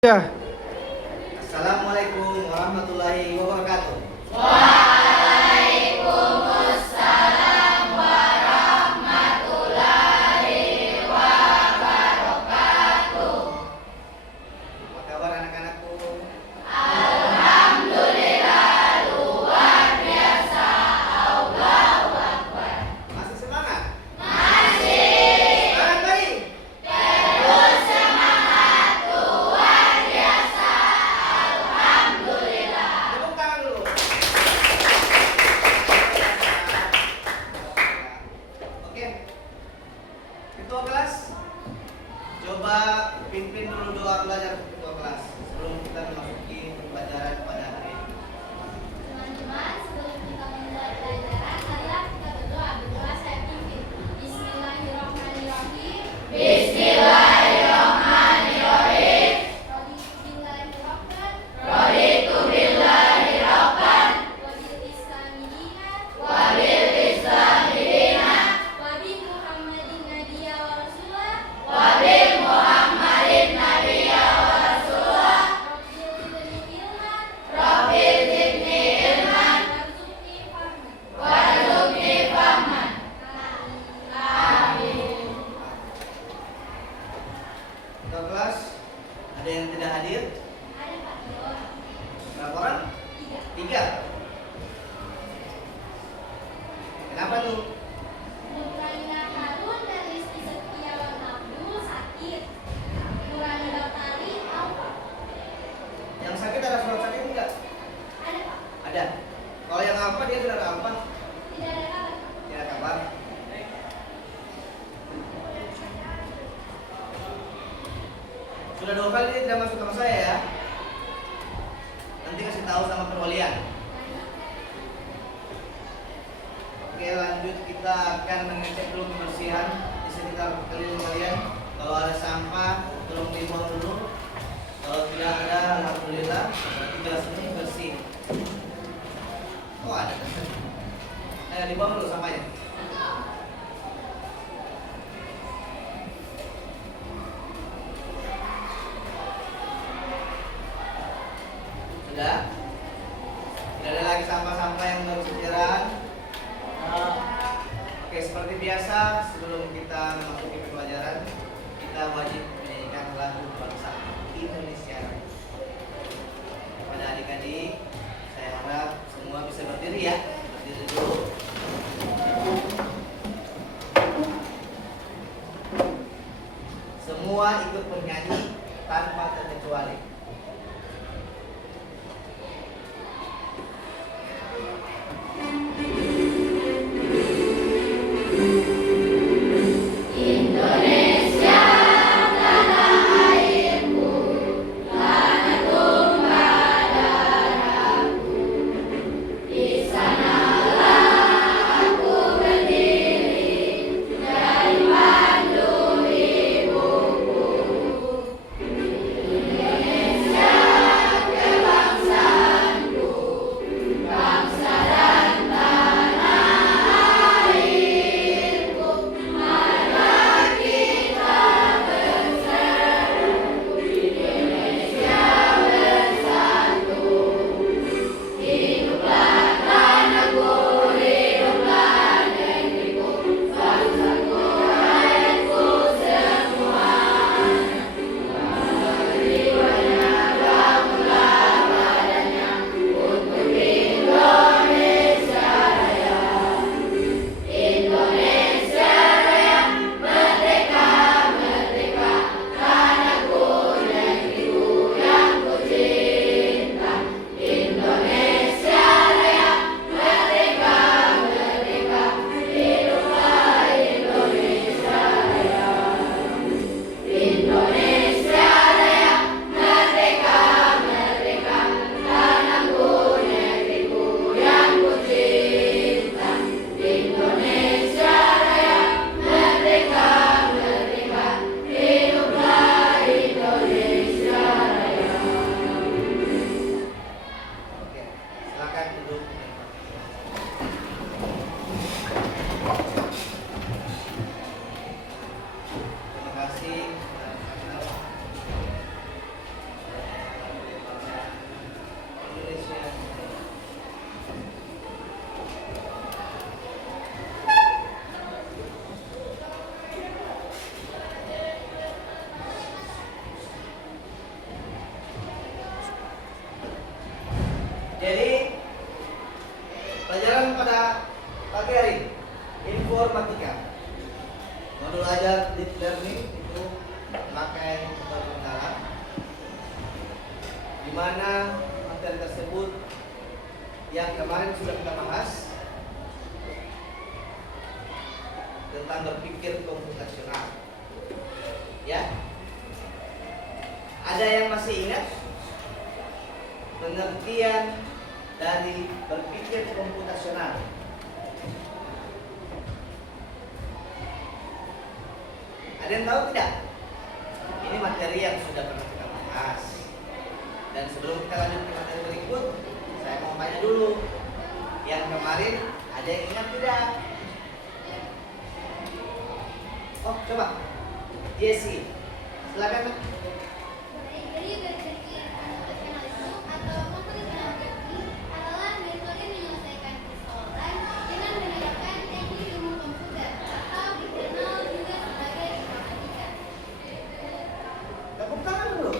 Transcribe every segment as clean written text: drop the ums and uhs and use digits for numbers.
Ya, Assalamualaikum warahmatullahi wabarakatuh. Waalaikumsalam warahmatullahi wabarakatuh. Apa kabar anak-anakku? Alhamdulillah luar biasa. Allahu Akbar. Masih semangat? Masih Semangat lagi? terus semangat luar biasa. Alhamdulillah. Tepuk tangan dulu. Oke. Ketua kelas, coba pimpin dulu doa belajar ketua kelas sebelum kita memasuki pembelajaran pada hari ini. Teman-teman, sebelum kita memulai pelajaran, marilah kita berdoa. Berdoa saya pimpin. Bismillahirrahmanirrahim. Bismillahirrahmanirrahim. Raditu billahi rabban. Raditu billahi rabban. Wabil islami dinan. Wabil islami dinan. Wabi Muhammadin nabiyya wa rasulah. Wabil Muhammadin nabiyya wa rasulah. Rabbil zidni ilman. Rabbil zidni ilman. Warzuqni fahman. Warzuqni fahman. Amin. Ketua kelas, ada yang tidak hadir? Ada Pak Yor. Berapa orang? 3. Kenapa tuh? Nurlanina Harun dan Rizky Setiawan Abdul sakit. Nurani Batari apa? Yang sakit ada surat sakit enggak? Ada Pak. Ada. Kalau yang apa dia sudah apa? Tidak ada kabar. Tidak kabar. Sudah 2 kali dia tidak masuk sama saya ya. Nanti kasih tahu sama perwalian. Oke, lanjut kita akan mengecek dulu kebersihan di sekitar keliling kalian. Kalau ada sampah, tolong dibuang dulu. Kalau tidak ada, alhamdulillah, berarti kelas ini bersih. Oh ada. Ayo dibuang dulu sampahnya. Sudah? Tidak ada lagi sampah-sampah yang baru ceceran. Oke, seperti biasa sebelum kita memasuki pembelajaran, kita wajib menyanyikan lagu bangsa Indonesia. Pada adik-adik, saya harap semua bisa berdiri ya. Berdiri dulu. Semua ikut bernyanyi tanpa terkecuali. Indonesia tanah airku, Jadi pelajaran pada pagi hari informatika. Modul ajar deep learning itu pakai metode penggalan, di mana materi tersebut yang kemarin sudah kita bahas tentang berpikir komputasional. Ya, ada yang masih ingat pengertian dari berpikir komputasional? Ada yang tahu tidak? Ini materi yang sudah pernah kita bahas. Dan sebelum kita lanjut ke materi berikut, saya mau tanya dulu. Yang kemarin ada yang ingat tidak? Oh, coba. Jessie, silakan. Jadi berpikir komputasional itu atau computational thinking adalah metode menyelesaikan persoalan dengan menggunakan teknik ilmu komputer atau dikenal juga sebagai informatika. Tepuk tangan dulu.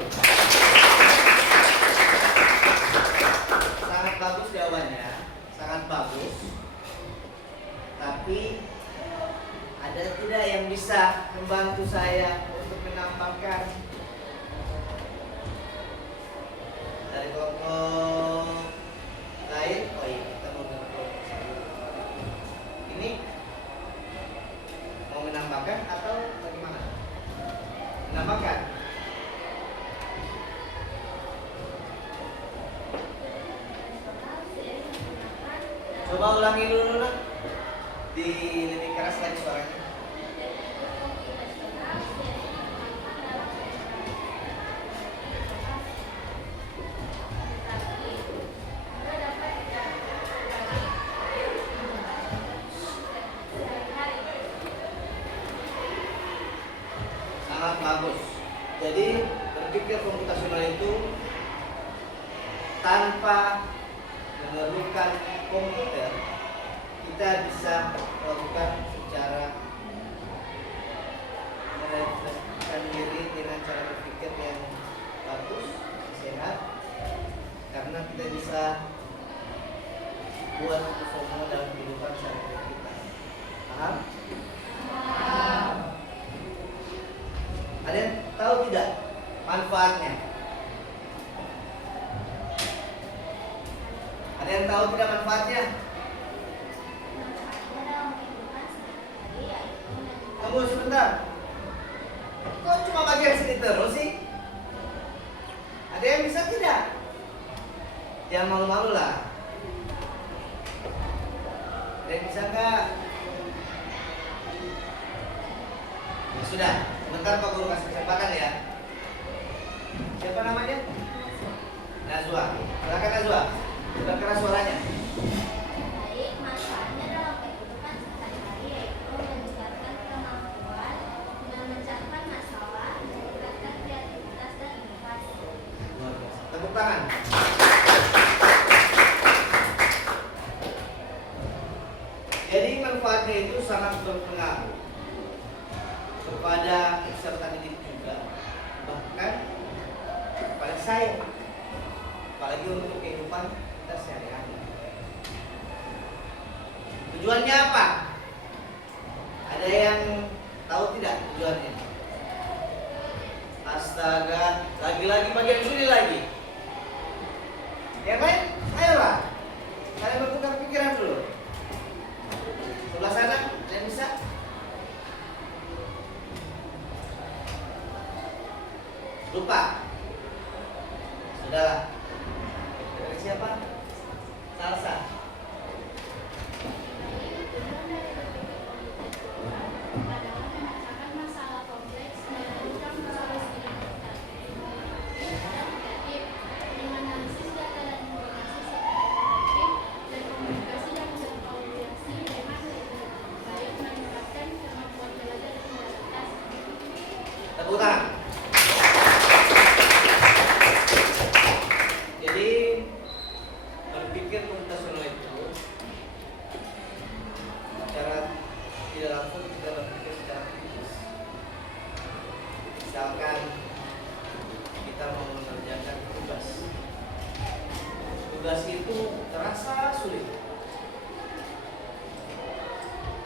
Sangat bagus jawabannya, sangat bagus. Tapi ada tidak yang bisa membantu saya untuk menambahkan dari kelompok lain? Oh iya, kita mau ke kelompok ini mau menambahkan atau bagaimana? Menambahkan. Coba ulangi dulu nak. Di lebih keras lagi suaranya. Sangat bagus. Jadi berpikir komputasional itu tanpa memerlukan komputer, kita bisa melakukan secara merefleksikan diri dengan cara berpikir yang bagus, sehat, karena kita bisa buat itu semua dalam kehidupan sehari-hari kita. Paham? Ada yang tahu tidak manfaatnya? Ada yang tahu tidak manfaatnya? Tunggu sebentar. Kok cuma bagian sini terus sih? Ada yang bisa tidak? Jangan malu-malu lah. Ada yang bisa nggak? Ya sudah, sebentar Pak Guru kasih kesempatan ya. Siapa namanya? Nazwa. Silakan Nazwa. Sudah keras suaranya. Baik, manfaatnya dalam kehidupan sehari-hari yaitu meningkatkan kemampuan memecahkan masalah, meningkatkan kreativitas dan inovasi. Luar biasa. Tepuk tangan. Jadi manfaatnya itu sangat berpengaruh kepada peserta didik juga, bahkan kepada saya, apalagi untuk kehidupan kita sehari-hari. Tujuannya apa? Ada yang tahu tidak tujuannya? Astaga, lagi-lagi bagian sini lagi. Yang lain, ayolah. Kalian bertukar pikiran dulu. Sebelah sana, ada yang bisa? Lupa? Sudahlah. Dari siapa? Salsa. Adalah memecahkan masalah kompleks dan menemukan solusi kreatif, menganalisis data dan informasi secara efektif, dan komunikasi dan berkoordinasi dengan baik, meningkatkan kemampuan belajar dan beradaptasi. Tepuk tangan. Jadi berpikir komputasional tugas itu terasa sulit.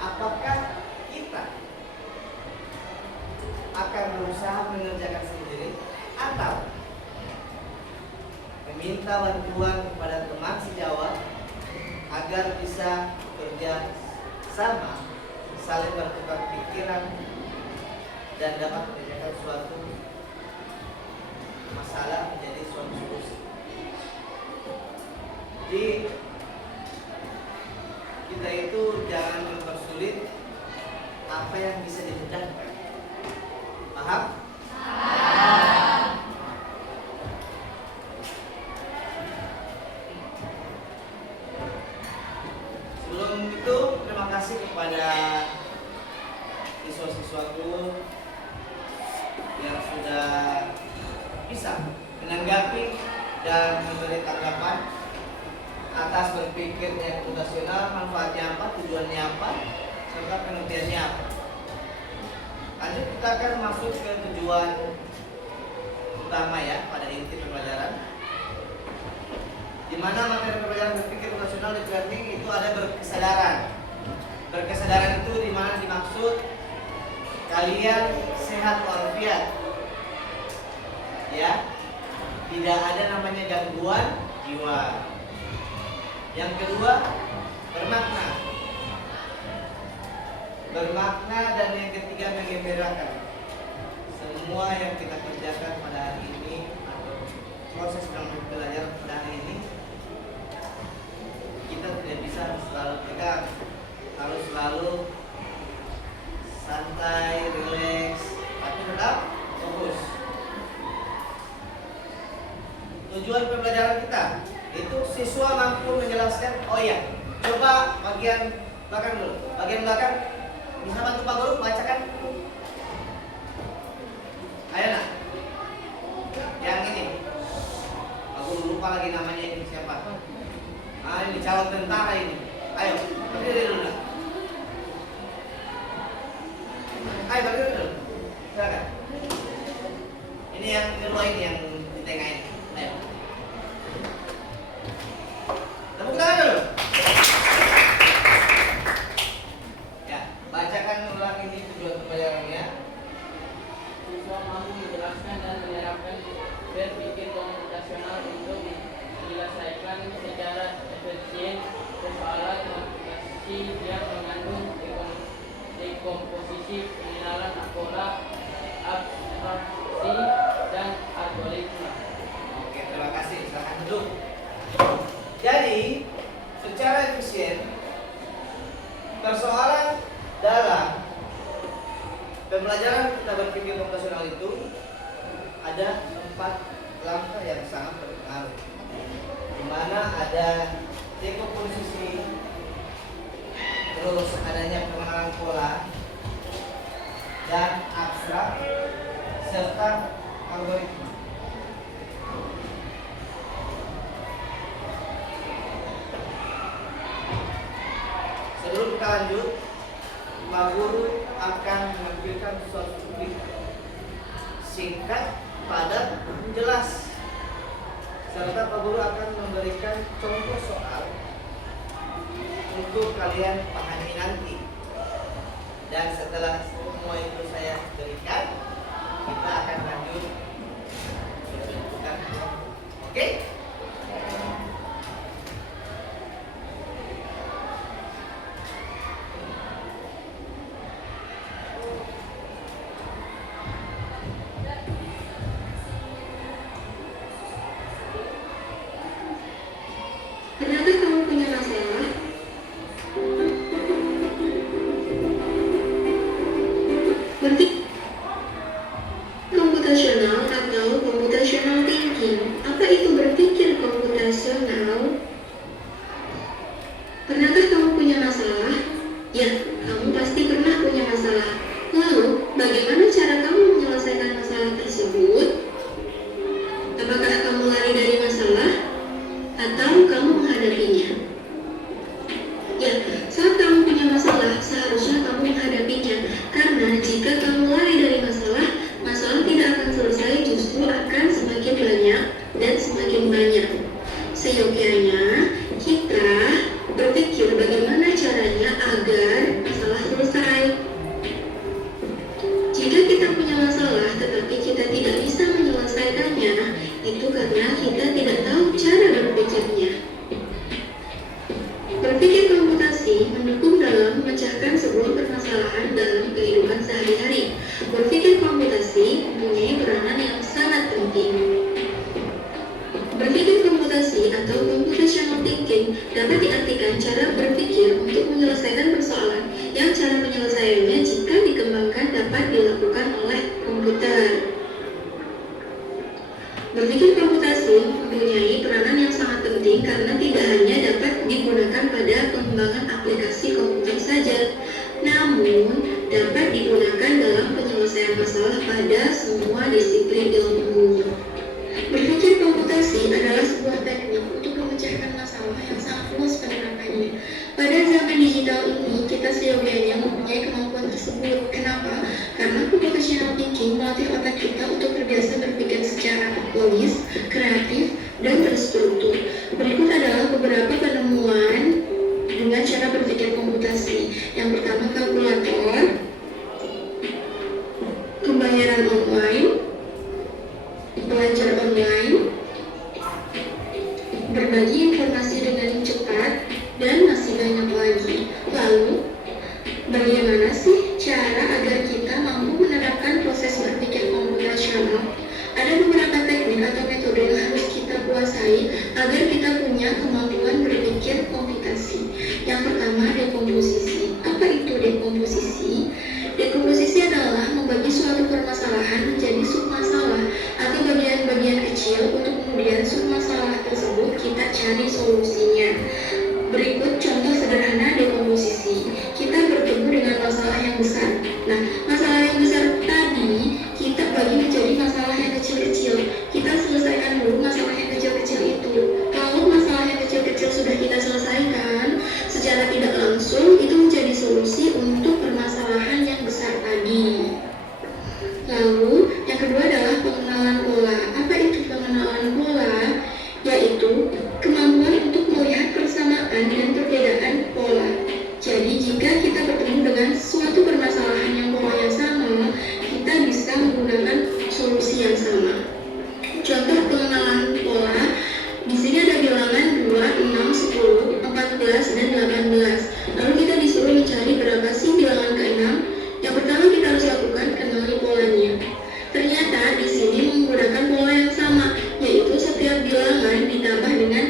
Apakah kita akan berusaha mengerjakan sendiri atau meminta bantuan kepada teman sejawat agar bisa bekerja sama, saling bertukar pikiran dan dapat menyelesaikan suatu masalah menjadi suatu solusi. Jadi kita itu jangan mempersulit apa yang bisa dimudahkan. Paham? Sebelum itu terima kasih kepada siswa-siswaku yang sudah bisa menanggapi dan memberi tanggapan atas berpikirnya edukasional, manfaatnya apa, tujuannya apa, serta pengertiannya apa. Lanjut kita akan masuk ke tujuan utama ya pada inti pembelajaran, di mana materi pembelajaran berpikir edukasional di learning itu ada berkesadaran. Berkesadaran itu di mana dimaksud kalian sehat walafiat, ya, tidak ada namanya gangguan jiwa. Yang kedua, bermakna dan yang ketiga menggembirakan. Semua yang kita kerjakan pada hari ini atau proses pembelajaran pada hari ini, kita tidak bisa selalu tegang, harus selalu santai, rileks, tapi tetap fokus. Tujuan pembelajaran kita itu siswa mampu menjelaskan. Oh iya, coba bagian belakang dulu. Bagian belakang bisa bantu Pak Guru bacakan. Ayo nak. Yang ini. Pak Guru lupa lagi namanya ini siapa. Ah, ini calon tentara ini. Ayo, berdiri dulu nak. Ayo berdiri dulu. Silakan. Ini yang kedua ini yang di tengah ini. Ayo. Tepuk tangan dulu. Ya, bacakan ulang ini tujuan pembelajarannya. Siswa mampu menjelaskan dan menerapkan berpikir komputasional untuk menyelesaikan secara efisien persoalan aplikasi yang mengandung dekomposisi, pengenalan pola, abstraksi, dan algoritma. Oke, terima kasih. Silakan duduk. Jadi, secara efisien, persoalan dalam pembelajaran kita berpikir komputasional itu ada 4 langkah yang sangat berpengaruh, di mana ada dekomposisi, terus adanya pengenalan pola dan abstrak, serta algoritma. Sebelum kita lanjut, Pak Guru akan menampilkan suatu topik singkat, padat, jelas, serta Pak Guru akan memberikan contoh soal untuk kalian pahami nanti. Dan setelah semua itu saya berikan, kita akan lanjut menentukan kelompok. Oke? Pernahkah kamu punya masalah? Berpikir komputasional atau computational thinking. Apa itu berpikir komputasional? Pernahkah kamu punya masalah? Ya, kamu pasti pernah punya masalah. Lalu, bagaimana cara kamu menyelesaikan masalah tersebut? Apakah kamu lari dari masalah? Atau kamu menghadapinya? Ya, saat kamu punya masalah, seharusnya kamu menghadapinya. Karena jika kamu lari dari masalah, masalah tidak akan selesai, justru akan semakin banyak dan semakin banyak. Seyogianya kita berpikir bagaimana caranya agar masalah selesai. Jika kita punya masalah tetapi kita tidak bisa menyelesaikannya, itu karena kita tidak tahu cara berpikirnya. Berpikir komputasi mendukung dalam memecahkan sebuah permasalahan dalam kehidupan sehari-hari. Berpikir komputasi mempunyai peranan yang sangat penting. Berpikir komputasi atau computational thinking dapat diartikan cara berpikir untuk menyelesaikan persoalan yang cara penyelesaiannya jika dikembangkan dapat dilakukan oleh komputer. Berpikir komputasi mempunyai peranan yang sangat penting karena tidak hanya dapat digunakan pada pengembangan aplikasi komputer saja, namun dapat digunakan dalam penyelesaian masalah pada semua disiplin ilmu. Berpikir komputasi adalah sebuah teknik untuk memecahkan masalah yang sangat luas penerapannya. Pada zaman digital ini, kita seyogianya mempunyai kemampuan tersebut. Kenapa? Karena computational thinking melatih otak kita untuk terbiasa berpikir secara logis, kreatif, dan terstruktur. Berikut adalah beberapa penemuan dengan cara berpikir komputasi. Yang pertama, kalkulator, pembayaran online, belajar online, berbagi informasi dengan cepat, dan masih banyak lagi. Lalu, bagaimana sih cara agar kita mampu menerapkan proses berpikir komputasional? Ada beberapa teknik atau metode yang harus kita kuasai agar kita punya kemampuan berpikir komputasi. Yang pertama, dekomposisi. Apa itu dekomposisi? Dekomposisi adalah membagi suatu permasalahan menjadi submasalah atau bagian-bagian kecil untuk kemudian submasalah tersebut kita cari solusinya. Berikut contoh sederhana dekomposisi. Kita bertemu dengan masalah yang besar. Nah, masalah yang besar tadi kita bagi menjadi masalah yang kecil-kecil. Kita selesaikan dulu masalah yang kecil-kecil itu. Kalau masalah yang kecil-kecil sudah kita selesaikan, secara tidak langsung itu menjadi solusi untuk permasalahan yang besar tadi. Lalu, yang kedua adalah pengenalan pola. Apa itu pengenalan pola? Yaitu kemampuan untuk melihat persamaan dan perbedaan pola. Jadi, jika kita bertemu dengan suatu permasalahan yang polanya sama, kita bisa menggunakan solusi yang sama. Contoh pengenalan pola, di sini ada bilangan 2, 6, 10, 14, dan 18. Lalu kita disuruh mencari berapa sih bilangan ke-6. Yang pertama kita harus lakukan kenali polanya. Ternyata di sini menggunakan pola yang sama, yaitu setiap bilangan ditambah dengan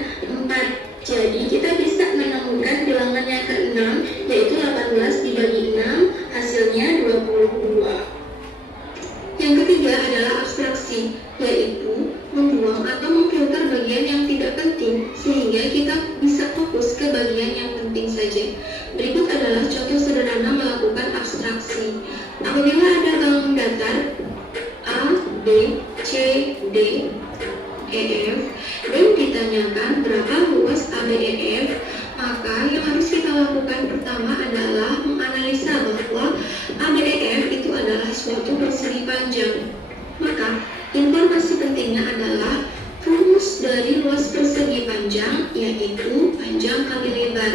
4. Jadi kita bisa menemukan bilangan yang ke-6, yaitu 18 dibagi 6, hasilnya 22. Yang ketiga adalah abstraksi, yaitu membuang atau memfilter bagian yang tidak penting sehingga kita bisa fokus ke bagian yang penting saja. Berikut adalah contoh sederhana melakukan abstraksi. Apabila ada balon datar A, B, C, D, E, F dan ditanyakan berapa luas ABEF, maka yang harus kita lakukan pertama adalah menganalisa bahwa ABEF itu adalah suatu persegi panjang. Maka informasi pentingnya adalah rumus dari luas persegi panjang, yaitu panjang kali lebar.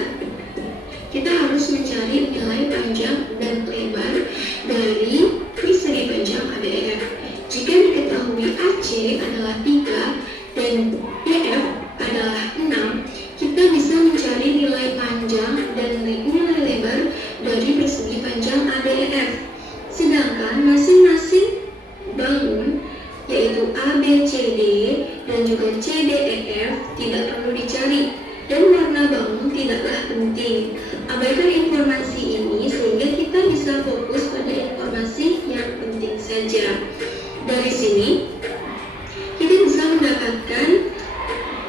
Kita harus mencari nilai panjang dan lebar dari persegi panjang ABEF. Jika diketahui AC adalah 3 dan BF adalah 6, kita bisa mencari nilai panjang dan nilai lebar dari persegi panjang ABEF. Sedangkan masing-masing bangun, yaitu ABCD dan juga CDEF, tidak perlu dicari, dan warna bangun tidaklah penting. Abaikan informasi ini sehingga kita bisa fokus pada informasi yang penting saja. Dari sini, kita bisa mendapatkan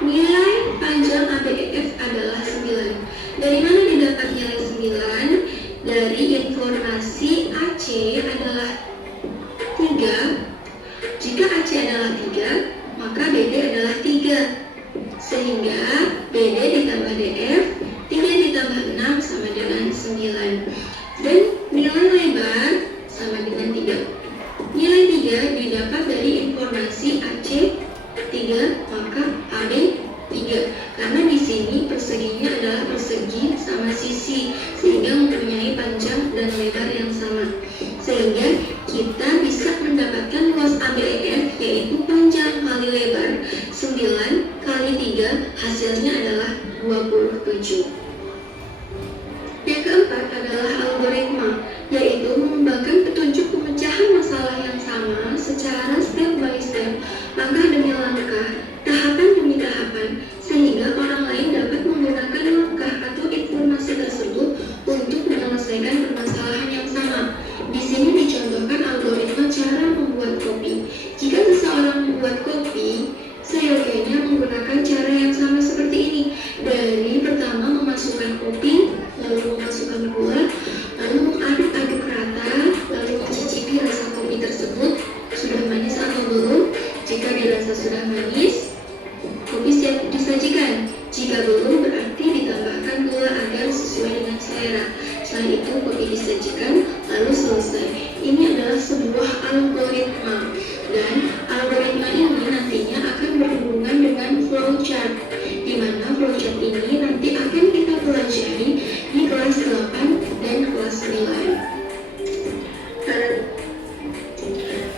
nilai panjang ABEF adalah 9. Dari mana didapat nilai 9? Dari informasi AC adalah 3. Jika AC adalah 3, maka BD adalah 3. Sehingga BD ditambah DF, 3 ditambah 6 sama dengan 9. Dan nilai lebar sama dengan 3. Nilai 3 didapat dari informasi AC 3, maka AB 3. perseginya adalah persegi sama sisi, sehingga mempunyai panjang dan lebar yang sama. Sehingga kita bisa mendapatkan luas ABF, yaitu panjang kali lebar 9 kali 3, hasilnya adalah 27. Yang keempat adalah algoritma, yaitu mengembangkan petunjuk pemecahan masalah yang sama secara step by step, langkah demi langkah, tahapan demi tahapan, sehingga orang lain dapat menggunakan langkah atau informasi tersebut untuk menyelesaikan permasalahan yang sama. Di sini dicontohkan algoritma cara membuat kopi. Jika seseorang membuat kopi, seyogianya menggunakan cara yang sama seperti ini. Dari pertama memasukkan kopi, lalu memasukkan gula, lalu mengaduk-aduk rata, lalu mencicipi rasa kopi tersebut sudah manis atau belum. Jika dirasa sudah manis, kopi siap disajikan. Jika belum, berarti ditambahkan gula agar sesuai dengan selera. Setelah itu kopi disajikan, lalu selesai. Ini adalah sebuah algoritma, dan algoritma ini nantinya akan berhubungan dengan flowchart, di mana flowchart ini nanti akan kita pelajari di kelas 8 dan kelas 9.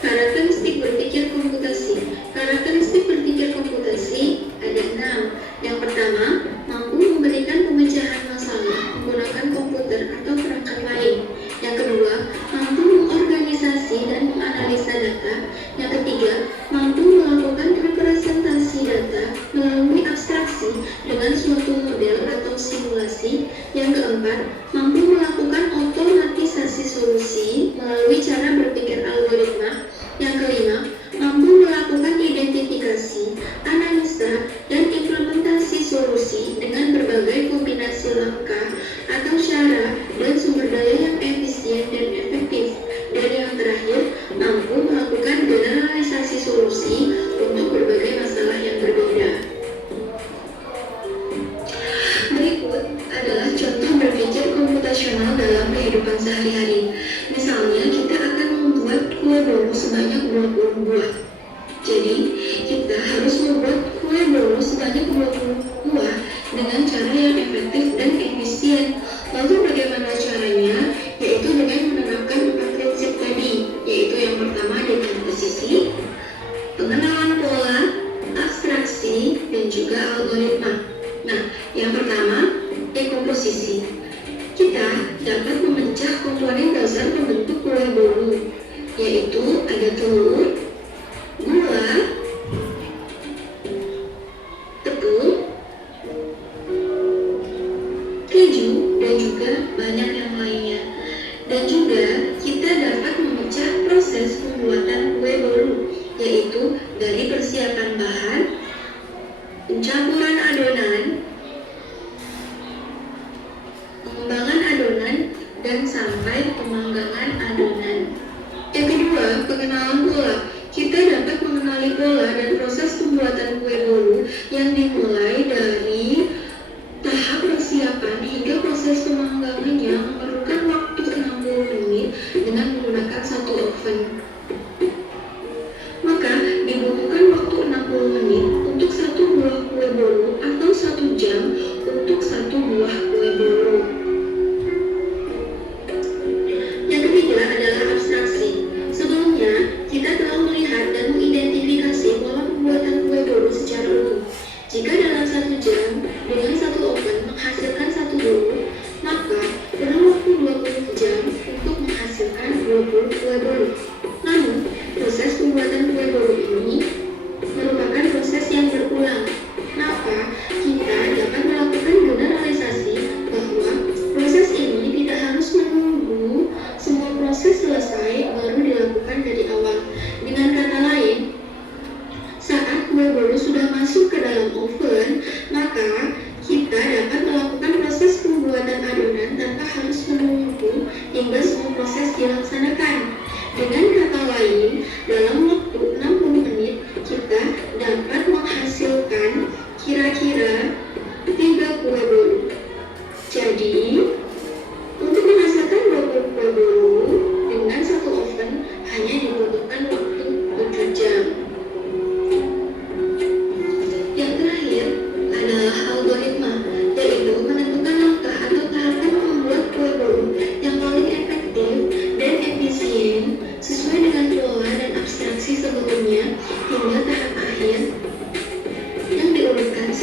Karakteristik berpikir komputasi. Karakteristik berpikir komputasi ada 6. Yang pertama, mampu memberikan pemecahan masalah menggunakan komputer atau perangkat lain. Yang kedua, mampu mengorganisasi dan menganalisa data. Yang ketiga, mampu melakukan representasi data melalui abstraksi dengan suatu model atau simulasi. Yang keempat, mampu melakukan otomatisasi solusi melalui cara berpikir algoritma. Yang kelima, mampu melakukan identifikasi, analisa, dan implementasi solusi dengan berbagai kombinasi langkah atau cara dan sumber daya yang efisien dan efektif. Dan yang terakhir, mampu melakukan generalisasi solusi untuk berbagai masalah yang berbeda. Berikut adalah contoh berpikir komputasional dalam kehidupan sehari-hari. Misalnya, kita akan membuat kue bolu sebanyak 20 buah. Jadi, kita harus membuat kue bolu sebanyak 20 buah dengan cara yang efektif dan efisien. Lalu bagaimana caranya? Yaitu dengan menerapkan 4 prinsip tadi, yaitu yang pertama dekomposisi, pengenalan pola, abstraksi, dan juga algoritma. Nah, yang pertama, dekomposisi. Kita dapat memecah komponen dasar pembentuk kue bolu, yaitu ada telur, gula, tepung, keju, dan juga banyak yang lainnya. Dan juga kita dapat memecah proses pembuatan kue bolu, yaitu dari persiapan bahan, pencampuran adonan, pengembangan adonan, dan sampai pemanggangan adonan. Yang kedua, pengenalan pola. Kita dapat mengenali pola dan proses pembuatan kue bolu yang dimulai dari tahap persiapan hingga proses pemanggangannya memerlukan waktu 60 menit dengan menggunakan satu oven. Maka dibutuhkan waktu 60 menit untuk satu buah kue bolu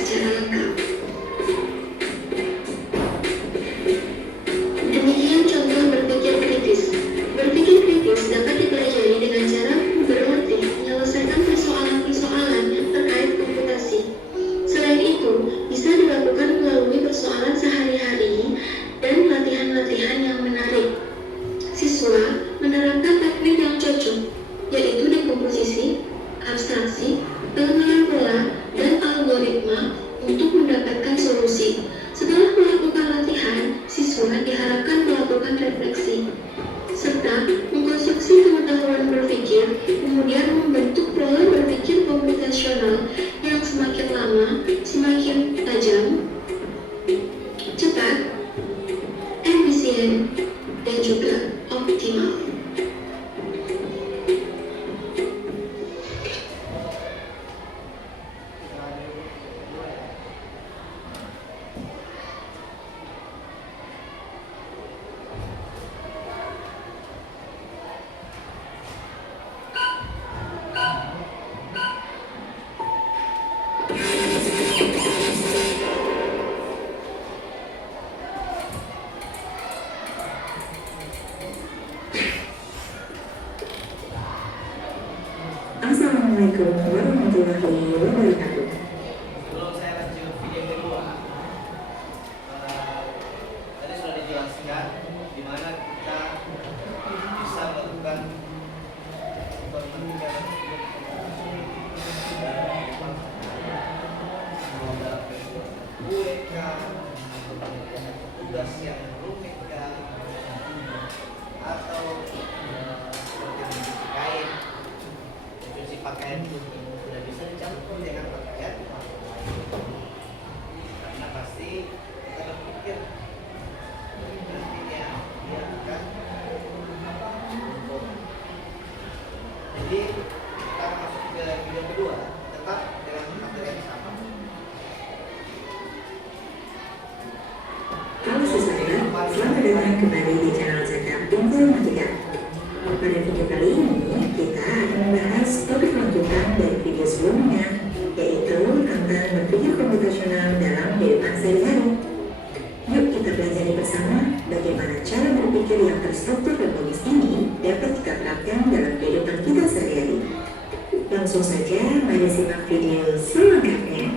secara lengkap. Demikian contoh berpikir kritis. Berpikir kritis dapat dipelajari dengan cara berlatih menyelesaikan persoalan-persoalan terkait komputasi. Selain itu, bisa dilakukan melalui persoalan sehari-hari dan latihan-latihan yang menarik. Siswa menerapkan teknik yang cocok, yaitu dekomposisi, abstraksi, pengenalan pola, dan algoritma untuk mendapatkan solusi. Setelah melakukan latihan, siswa diharapkan melakukan refleksi, serta mengkonstruksi pengetahuan berpikir, kemudian membentuk pola berpikir komputasional yang semakin lama semakin tajam, cepat, efisien, dan juga optimal. Assalamualaikum warahmatullahi wabarakatuh. Sebelum saya lanjut video kedua, tadi sudah dijelaskan di mana kita bisa melakukan perbandingan UEK, tugas yang rumit atau kain cuci pakaian itu sudah bisa dicampur dengan pakaian karena pasti kita berpikir nantinya dia akan untuk jadi kita masuk ke video kedua tetap dengan materi yang sama. Halo siswa, selamat datang kembali di channel Cakap Informatika. Pada video kali ini kita akan membahas topik lanjutan dari video sebelumnya, yaitu tentang berpikir komputasional dalam kehidupan sehari-hari. Yuk kita pelajari bersama bagaimana cara berpikir yang terstruktur dan logis ini dapat kita terapkan dalam kehidupan kita sehari-hari. Langsung saja mari simak video selengkapnya.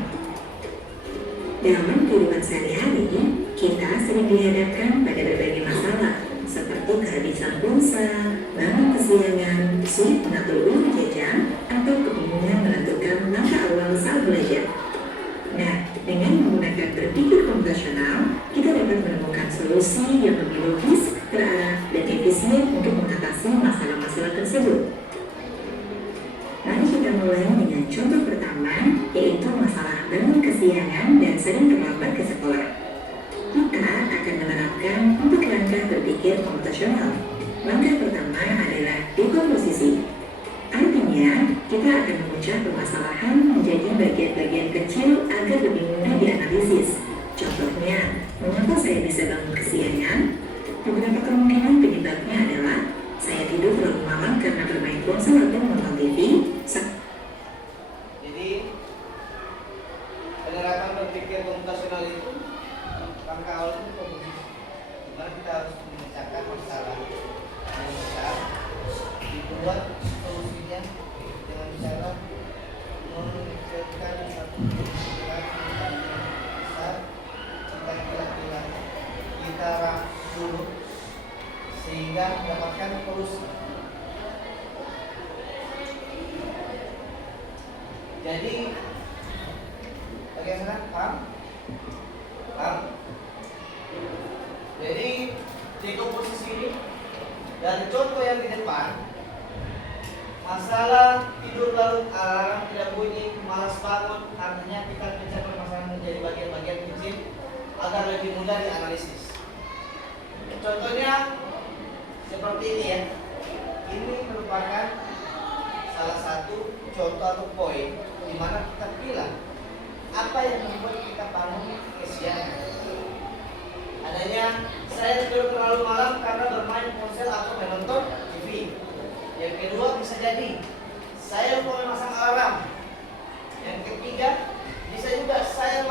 Dalam kehidupan sehari-hari, kita sering dihadapkan pada berbagai masalah seperti kehabisan pulsa, bangun kesiangan, sulit mengatur uang jajan, atau kebingungan menentukan langkah awal saat belajar. Nah, dengan menggunakan berpikir komputasional, kita dapat menemukan solusi yang lebih logis, terarah, dan efisien untuk mengatasi masalah-masalah tersebut. Mari kita mulai dengan contoh pertama, yaitu masalah bangun kesiangan dan sering terlambat ke sekolah. Kita akan menerapkan 4 langkah berpikir komputasional. Langkah pertama adalah dekomposisi. Artinya, kita akan memecah permasalahan menjadi bagian-bagian kecil agar lebih mudah dianalisis. Contohnya, mengapa saya bisa bangun kesiangan? Beberapa kemungkinan penyebabnya adalah saya tidur terlalu malam karena bermain ponsel atau menonton TV. Jadi penerapan berpikir komputasional itu langkah awal itu komposisi, dimana kita harus memecahkan masalah yang besar, dibuat solusinya dengan cara memikirkan satu pikiran yang besar, kita kira-kira kita rangkum sehingga mendapatkan solusi. Jadi bagaimana, paham? Paham? Jadi dekomposisi ini dari contoh yang di depan, masalah tidur lalu alarm tidak bunyi, malas bangun, artinya kita pecah permasalahan menjadi bagian-bagian kecil agar lebih mudah dianalisis. Contohnya seperti ini ya. Ini merupakan salah satu contoh atau poin di mana kita bilang apa yang membuat kita bangun kesiangan. Adanya saya tidur terlalu malam karena bermain ponsel atau menonton TV. Yang kedua bisa jadi saya lupa memasang alarm. Yang ketiga bisa juga saya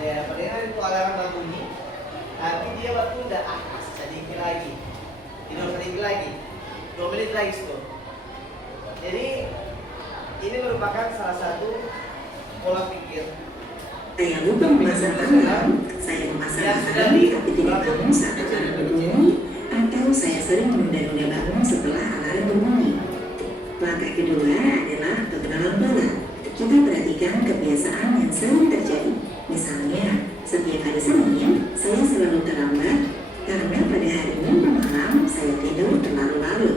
daerah pendengar itu alarm berbunyi, tapi dia waktu udah sedikit lagi, tidur sedikit lagi, 2 menit lagi stop. Jadi ini merupakan salah satu pola pikir. Saya lupa memasang alarm, saya memasang alarm tapi tidak bangun saat alarm berbunyi, atau saya sering menunda-nunda bangun setelah alarm berbunyi. Langkah kedua adalah pengenalan pola. Kita perhatikan kebiasaan yang sering terjadi. Misalnya, setiap hari Senin, saya selalu terlambat karena pada hari Minggu malam saya tidur terlalu larut.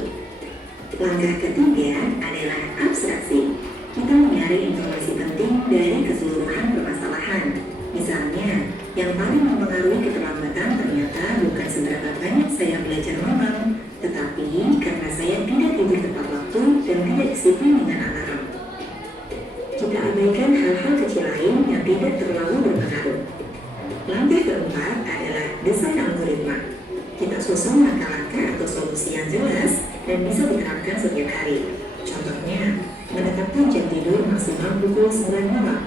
Langkah ketiga adalah abstraksi. Kita mencari informasi penting dari keseluruhan permasalahan. Misalnya, yang paling mempengaruhi keterlambatan ternyata bukan seberapa banyak saya belajar malam, tetapi karena saya tidak tidur tepat waktu dan tidak disiplin dengan alarm. Kita abaikan hal-hal kecil lain yang tidak terlalu berpengaruh. Langkah keempat adalah desain algoritma. Kita susun langkah-langkah atau solusi yang jelas dan bisa diterapkan setiap hari. Contohnya, menetapkan jam tidur maksimal pukul 9 malam.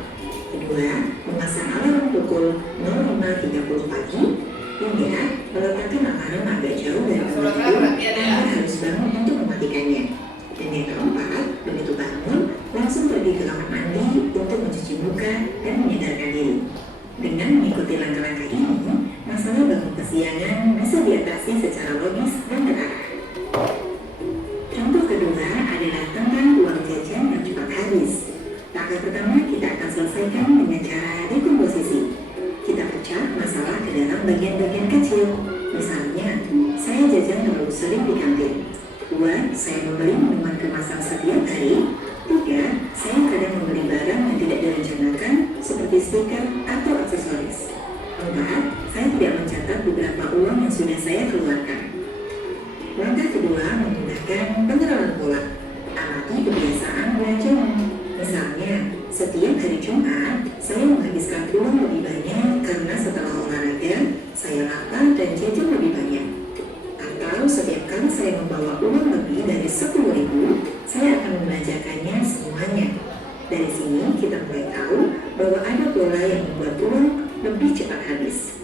Kedua, memasang alarm pukul 05.30 pagi. Tiga, meletakkan alarm agak jauh dari tempat tidur tanpa harus bangun untuk mematikannya. Dan yang keempat, begitu bangun, langsung pergi ke kamar mandi untuk mencuci muka dan menyegarkan diri. Dengan mengikuti langkah-langkah ini, masalah bangun kesiangan bisa diatasi secara logis dan terarah. Contoh kedua adalah tentang uang jajan yang cepat habis. Langkah pertama kita akan selesaikan dengan cara dekomposisi. Kita pecah masalah ke dalam bagian-bagian kecil. Misalnya, saya jajan terlalu sering di kantin. 2. Saya membeli minuman kemasan setiap hari. 3. Saya kadang membeli barang yang tidak direncanakan seperti stiker atau aksesoris. 4. Saya tidak mencatat beberapa uang yang sudah saya keluarkan. Langkah kedua menggunakan pengenalan pola. Amati kebiasaan belanja. Misalnya, setiap hari Jumat, saya menghabiskan uang lebih banyak karena setelah olahraga, saya lapar dan jajan lebih banyak. Atau setiap kali saya membawa uang lebih dari 10.000, saya akan membelanjakannya semuanya. Dari sini kita mulai tahu bahwa ada pola yang membuat uang lebih cepat habis.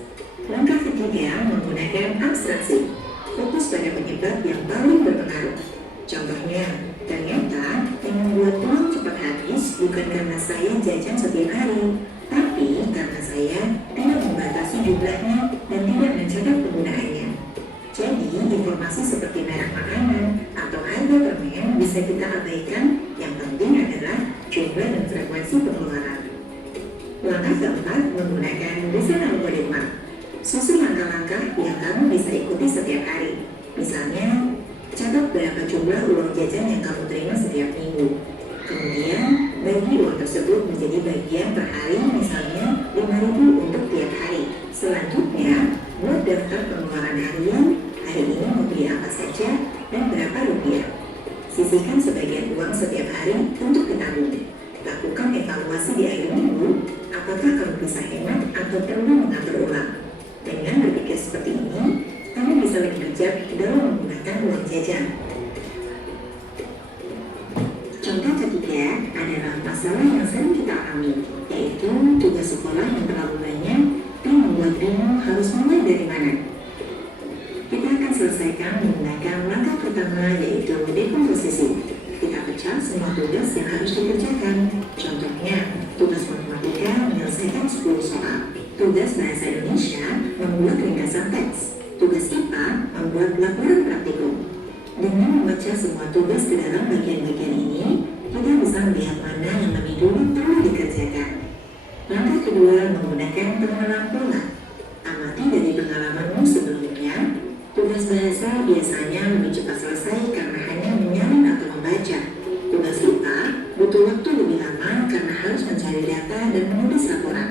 Langkah ketiga menggunakan abstraksi. Fokus pada penyebab yang paling berpengaruh. Contohnya, ternyata yang membuat uang cepat habis bukan karena saya jajan setiap hari, tapi karena saya tidak membatasi jumlahnya dan tidak mencatat penggunaannya. Jadi, informasi seperti merek makanan atau harga permen bisa kita abaikan. Yang penting adalah jumlah dan frekuensi pengeluaran. Langkah keempat menggunakan desain algoritma. Susun langkah-langkah yang kamu bisa ikuti setiap hari. Misalnya, catat berapa jumlah uang jajan yang kamu terima setiap minggu. Kemudian, bagi uang tersebut menjadi bagian per hari, misalnya 5.000 untuk tiap hari. Selanjutnya, buat daftar pengeluaran harian, hari ini mau beli apa saja dan berapa rupiah. Sisihkan sebagian uang setiap hari untuk ditabung. Lakukan evaluasi di akhir minggu, apakah kamu bisa hemat atau perlu mengatur ulang. Dengan berpikir seperti ini, kamu bisa lebih bijak dalam menggunakan uang jajan. Contoh ketiga adalah masalah yang sering kita alami, yaitu tugas sekolah yang terlalu banyak dan membuat bingung harus mulai dari mana. Kita akan selesaikan menggunakan langkah pertama, yaitu dekomposisi. Kita pecah semua tugas yang harus dikerjakan. Contohnya, tugas matematika menyelesaikan 10 soal. Tugas bahasa Indonesia membuat ringkasan teks. Tugas IPA membuat laporan praktikum. Dengan memecah semua tugas ke dalam bagian-bagian ini, kita bisa melihat mana yang lebih dulu perlu dikerjakan. Langkah kedua menggunakan pengenalan pola. Amati dari pengalamanmu sebelumnya, tugas bahasa biasanya lebih cepat selesai karena hanya menyalin atau membaca. Tugas IPA butuh waktu lebih lama karena harus mencari data dan menulis laporan.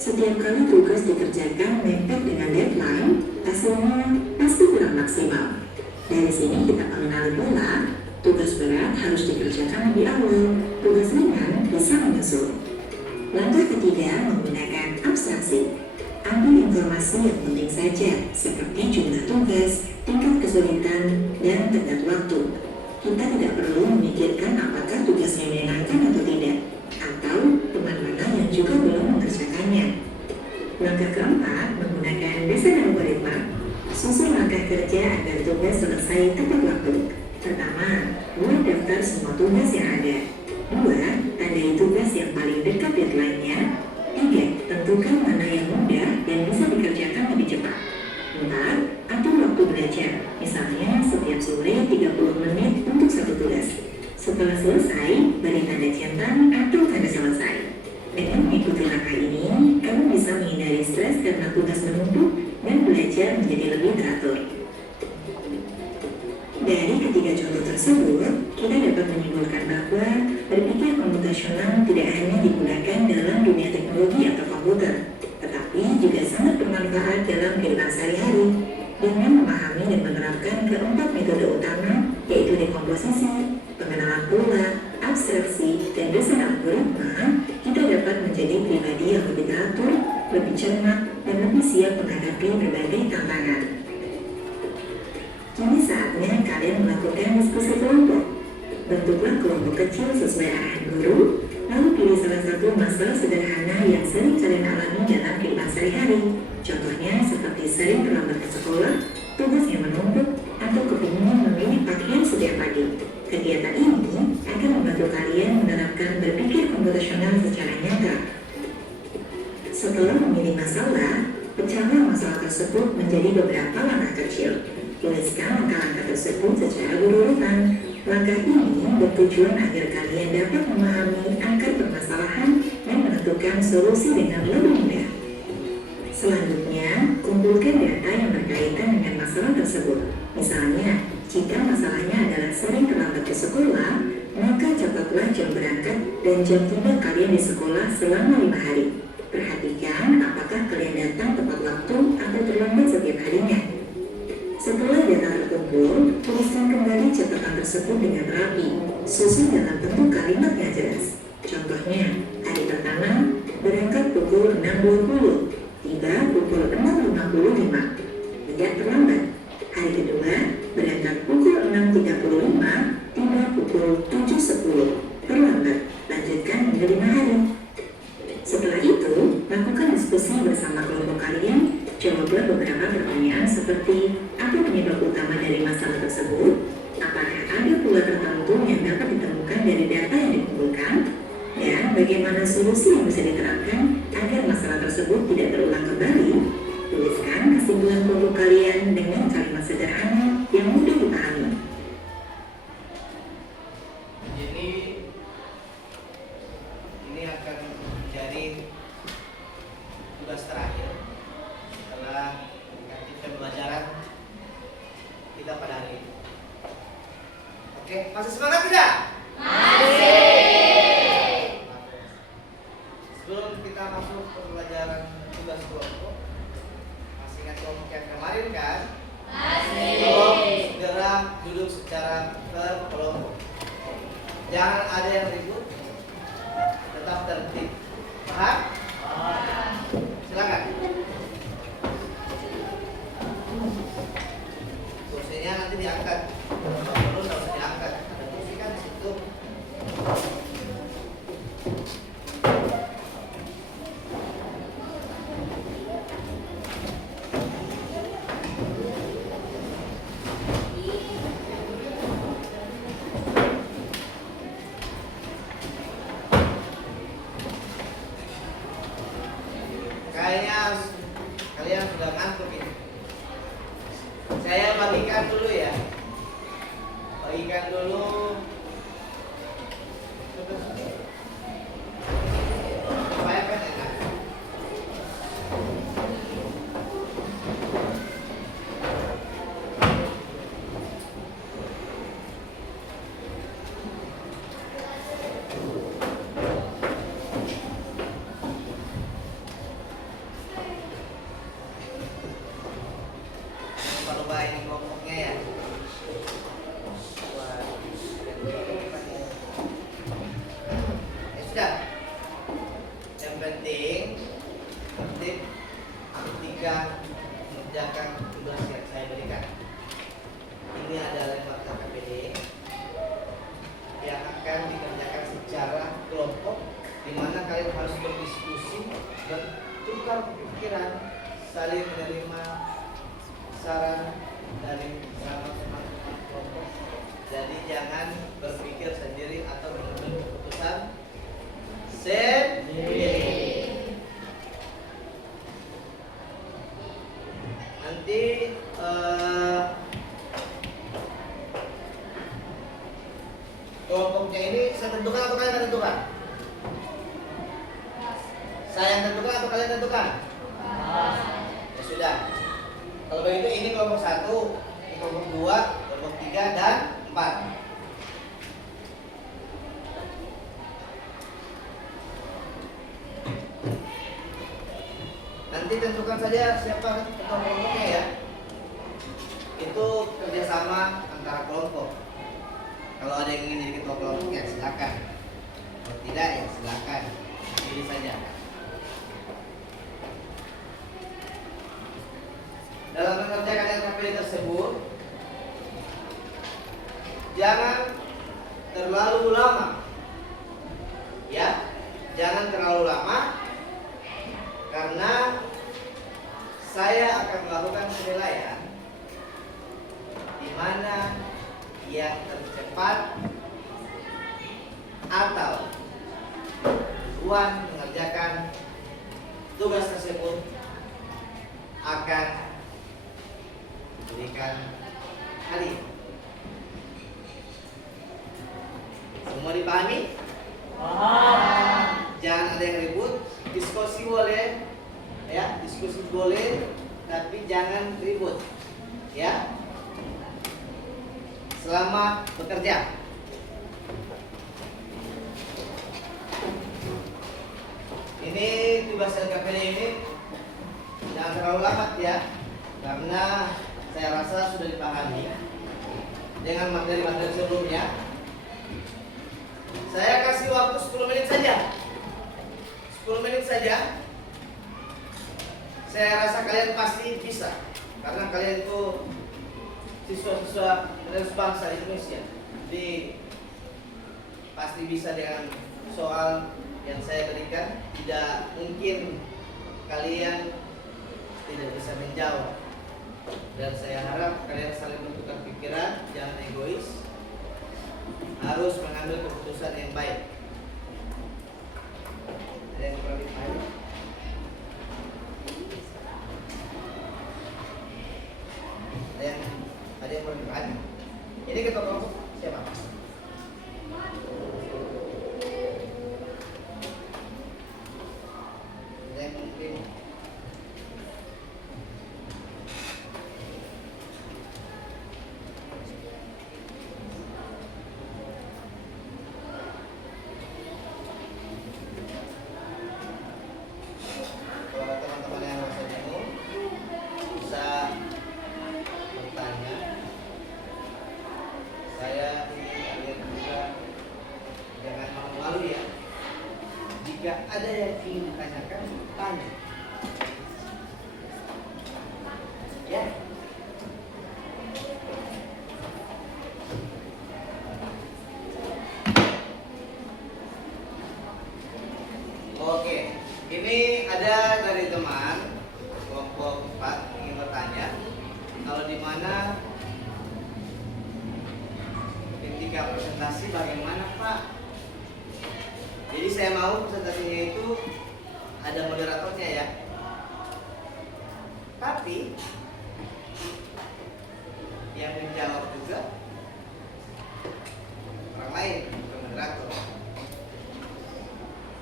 Setiap kali tugas dikerjakan mepet dengan deadline, hasilnya pasti kurang maksimal. Dari sini kita mengenali pola, tugas berat harus dikerjakan lebih awal, tugas ringan bisa menyusul. Langkah ketiga menggunakan abstraksi. Ambil informasi yang penting saja, seperti jumlah tugas, tingkat kesulitan, dan tenggat waktu. Kita tidak perlu memikirkan apakah tugasnya menyenangkan atau tidak, atau teman mana yang juga belum mengerjakan. membacanya. Langkah keempat, menggunakan desain algoritma. Susun langkah kerja agar tugas selesai tepat waktu. Pertama, buat daftar semua tugas yang ada. 2. Tandai tugas yang paling dekat deadline-nya. 3. Tentukan mana yang mudah dan bisa dikerjakan lebih cepat. 4. Atur waktu belajar. Misalnya setiap sore 30 menit untuk satu tugas. Setelah selesai, beri tanda centang atau tanda selesai. Dengan mengikuti langkah ini, kamu bisa menghindari stres karena tugas menumpuk dan belajar menjadi lebih teratur. Dari ketiga contoh tersebut, kita dapat menyimpulkan bahwa berpikir komputasional tidak hanya digunakan dalam dunia teknologi atau komputer, tetapi juga sangat bermanfaat dalam kehidupan sehari-hari. Dengan memahami dan menerapkan keempat metode utama, yaitu dekomposisi, pengenalan pola, abstraksi, dan desain algoritma, kita dapat menjadi pribadi yang lebih teratur, lebih cermat, dan lebih siap menghadapi berbagai tantangan. Kini saatnya kalian melakukan diskusi kelompok. Bentuklah kelompok kecil sesuai arahan guru, lalu pilih salah satu masalah sederhana yang sering kalian alami dalam kehidupan sehari-hari. Contohnya seperti sering terlambat ke sekolah, tugas yang menumpuk, atau kepinginan memilih pakaian setiap pagi. Kegiatan ini akan membantu kalian menerapkan berpikir komputasional secara nyata. Setelah memilih masalah, pecahlah masalah tersebut menjadi beberapa langkah kecil. Tuliskan langkah-langkah tersebut secara berurutan. Langkah ini bertujuan agar kalian dapat memahami akar permasalahan dan menentukan solusi dengan lebih mudah. Selanjutnya, kumpulkan data yang berkaitan dengan masalah tersebut. Misalnya, jika masalahnya adalah sering terlambat ke sekolah, maka catatlah jam berangkat dan jam tiba kalian di sekolah selama 5 hari. Perhatikan apakah kalian datang tepat waktu atau terlambat setiap harinya. Setelah data terkumpul, tuliskan kembali catatan tersebut dengan rapi, susun dalam bentuk kalimat yang jelas. Contohnya, hari pertama berangkat pukul 6.20, tiba pukul 6.55, tidak terlambat. Hari kedua berangkat pukul 6.35, tiba pukul 7.10, terlambat. Lanjutkan hingga 5 hari. Setelah itu, lakukan diskusi bersama kelompok kalian. Jawablah beberapa pertanyaan seperti apa penyebab utama dari masalah tersebut, apakah ada pola tertentu yang dapat ditemukan dari data yang dikumpulkan, dan bagaimana solusi yang bisa diterapkan agar masalah tersebut tidak terulang kembali. Tuliskan kesimpulan kelompok kalian dengan kalimat sederhana yang mudah dipahami. Jadi ini akan menjadi tugas terakhir setelah mengkaji pembelajaran kita pada hari ini. Oke, masih semangat tidak? Masih. Sebelum kita masuk ke pembelajaran tugas kelompok, masih ingat kelompok yang kemarin kan? Masih. Tolong segera duduk secara berkelompok. Jangan ada yang ribut, tetap tertib. Paham? Silakan. Kursinya nanti diangkat. Kalau perlu nggak usah diangkat. Ada kursi kan di situ. Kayaknya kalian sudah ngantuk ini. Saya bagikan dulu ya. Bagikan dulu. Supaya kan enak. Kalau baik ngomongnya ya. Sudah. Yang penting tertib ketika mengerjakan tugas yang saya berikan. Ini adalah mata KPD yang akan dikerjakan secara kelompok, di mana kalian harus berdiskusi bertukar pikiran, saling menerima saran dari teman-teman kelompok. Jadi jangan berpikir sendiri atau mengambil keputusan sendiri. Nanti kelompoknya ini saya tentukan atau kalian tentukan? Saya yang tentukan atau kalian tentukan? Ya sudah. Kalau begitu ini kelompok 1, ini kelompok 2, kelompok 3 dan 4. Nanti tentukan saja siapa ketua kelompoknya ya. Itu kerjasama antara kelompok. Kalau ada yang ingin jadi ketua kelompok ya silakan. Kalau tidak ya silakan. Pilih saja. Dalam mengerjakan LKPD tersebut, jangan terlalu lama. Ya, jangan terlalu lama. Karena saya akan melakukan penilaian di mana yang tercepat atau duluan mengerjakan tugas tersebut akan diberikan hadiah. Semua dipahami? Jangan ada yang ribut. Diskusi boleh, ya, diskusi boleh, tapi jangan ribut, ya. Selamat bekerja. Ini tugas LKPD ini jangan terlalu lambat ya, karena saya rasa sudah dipahami dengan materi-materi sebelumnya. Saya kasih waktu 10 menit saja. 10 menit saja. Saya rasa kalian pasti bisa, karena kalian itu siswa-siswa dari bangsa Indonesia. Jadi pasti bisa dengan soal yang saya berikan. Tidak mungkin kalian tidak bisa menjawab. Dan saya harap kalian saling bertukar pikiran, jangan egois. Harus mengambil keputusan yang baik. Ada yang kurang dipahami? Ada yang kurang dipahami? Ini ketua kelompok siapa? Ada yang mungkin? Kalau teman-teman yang merasa bingung bisa bertanya. Saya ingin kalian juga jangan malu-malu ya. Jika ada yang ingin ditanyakan, tanya. Ya. Oke, ini ada dari teman kelompok 4 ingin bertanya, kalau di mana ketika presentasi bagaimana Pak? Jadi saya mau presentasinya itu ada moderatornya ya. Tapi yang menjawab juga orang lain, bukan moderator.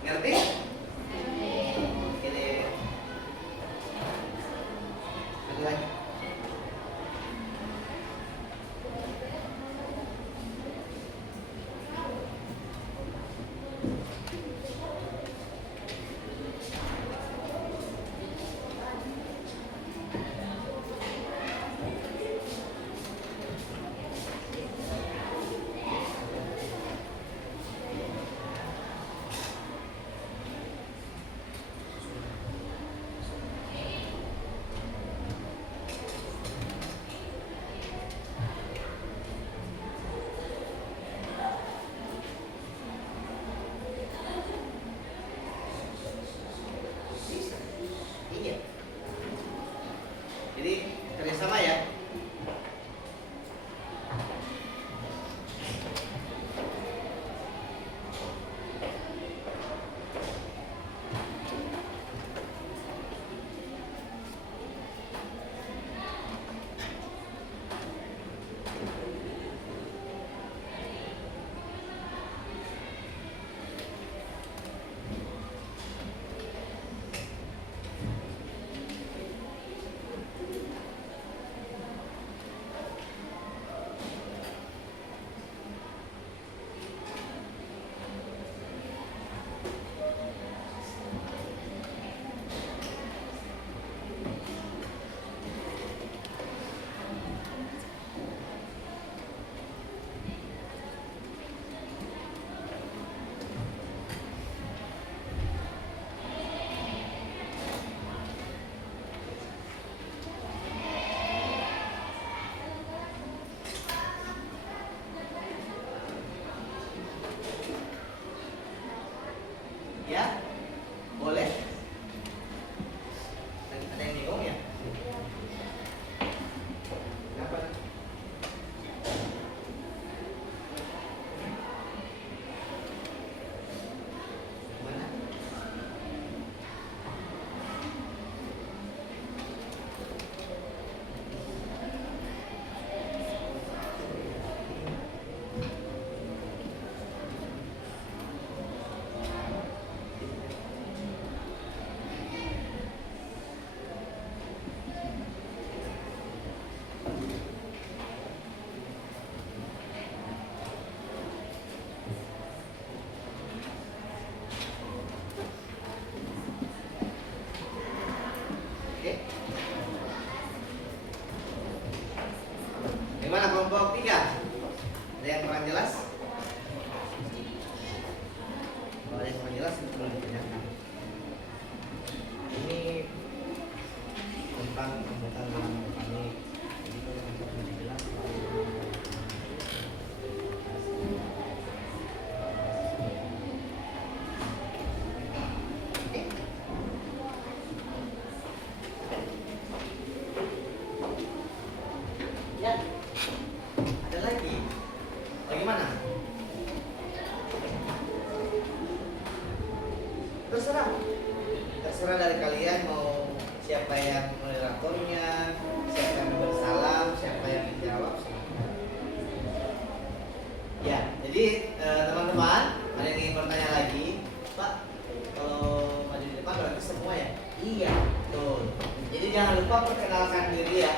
Ngerti? Oke deh. Ada lagi? Oke. Gimana kelompok 3? Ada yang kurang jelas? Kalau ada yang kurang jelas itu perlu ditanyakan. Ini tentang pembuatan ruang panik. Jadi kalau untuk lebih jelas, ya, ada lagi. Bagaimana? Terserah dari kalian mau siapa yang moderatornya, siapa yang bersalam, siapa yang menjawab. Ya, jadi teman-teman, ada yang ingin bertanya lagi, Pak? Kalau maju di depan berarti semua ya? Iya, betul. Jadi jangan lupa perkenalkan diri ya.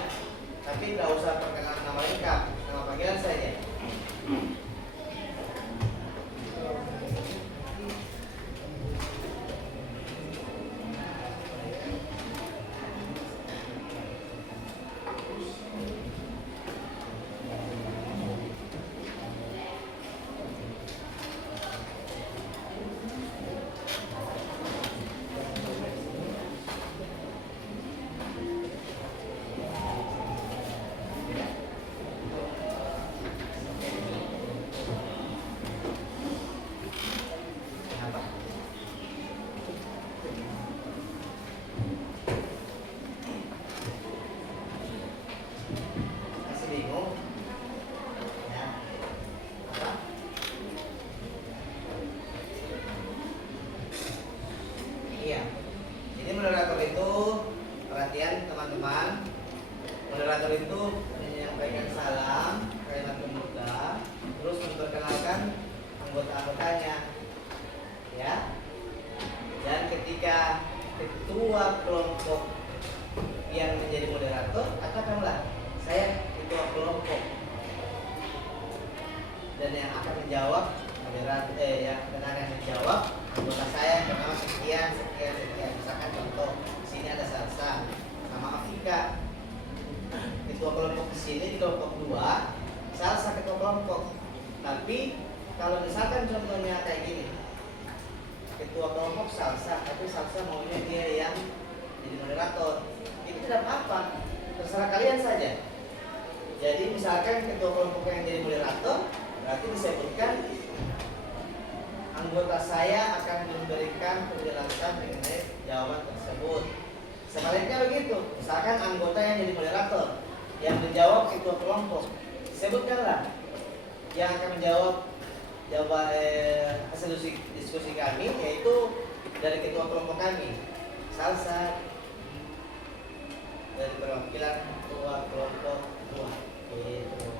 Tapi tidak usah perkenalan nama lengkap, nama panggilan saja. Kenapa? Masih bingung? Ya. Apa? Iya. Jadi moderator itu, perhatian teman-teman, moderator itu menyampaikan salam, kalimat pembuka, terus memperkenalkan anggota-anggotanya, ya. Dan ketika ketua kelompok yang menjadi moderator, katakanlah saya ketua kelompok, dan yang akan menjawab yang akan menjawab anggota saya yang bernama sekian. Misalkan contoh di sini ada Salsa sama Afika. Ketua kelompok di sini di kelompok 2, Salsa ketua kelompok. Tapi kalau misalkan contohnya kayak gini, ketua kelompok Salsa, tapi Salsa maunya dia yang jadi moderator, itu tidak apa-apa, terserah kalian saja. Jadi misalkan ketua kelompok yang jadi moderator, berarti disebutkan anggota saya akan memberikan penjelasan mengenai jawaban tersebut. Sebaliknya begitu, misalkan anggota yang jadi moderator yang menjawab ketua kelompok, sebutkanlah yang akan menjawab hasil diskusi kami, yaitu dari ketua kelompok kami, Salsa, dari perwakilan ketua kelompok 2 gitu.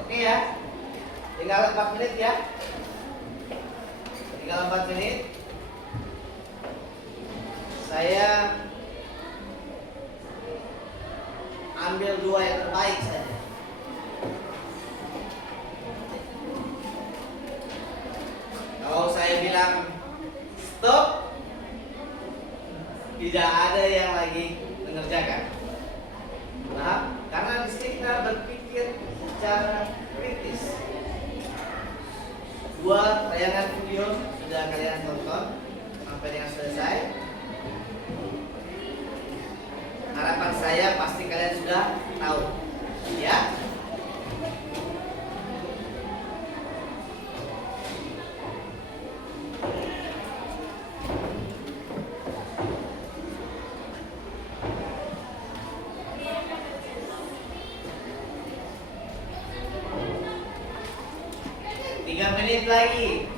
Oke ya, tinggal 4 menit ya. Tinggal 4 menit. Saya ambil 2 yang terbaik saja. Kalau saya bilang stop, tidak ada yang lagi mengerjakan. Nah, karena di sini kita berpikir secara kritis. 2 tayangan video sudah kalian tonton sampai dengan selesai. Harapan saya pasti kalian sudah tahu, ya. Menit lagi.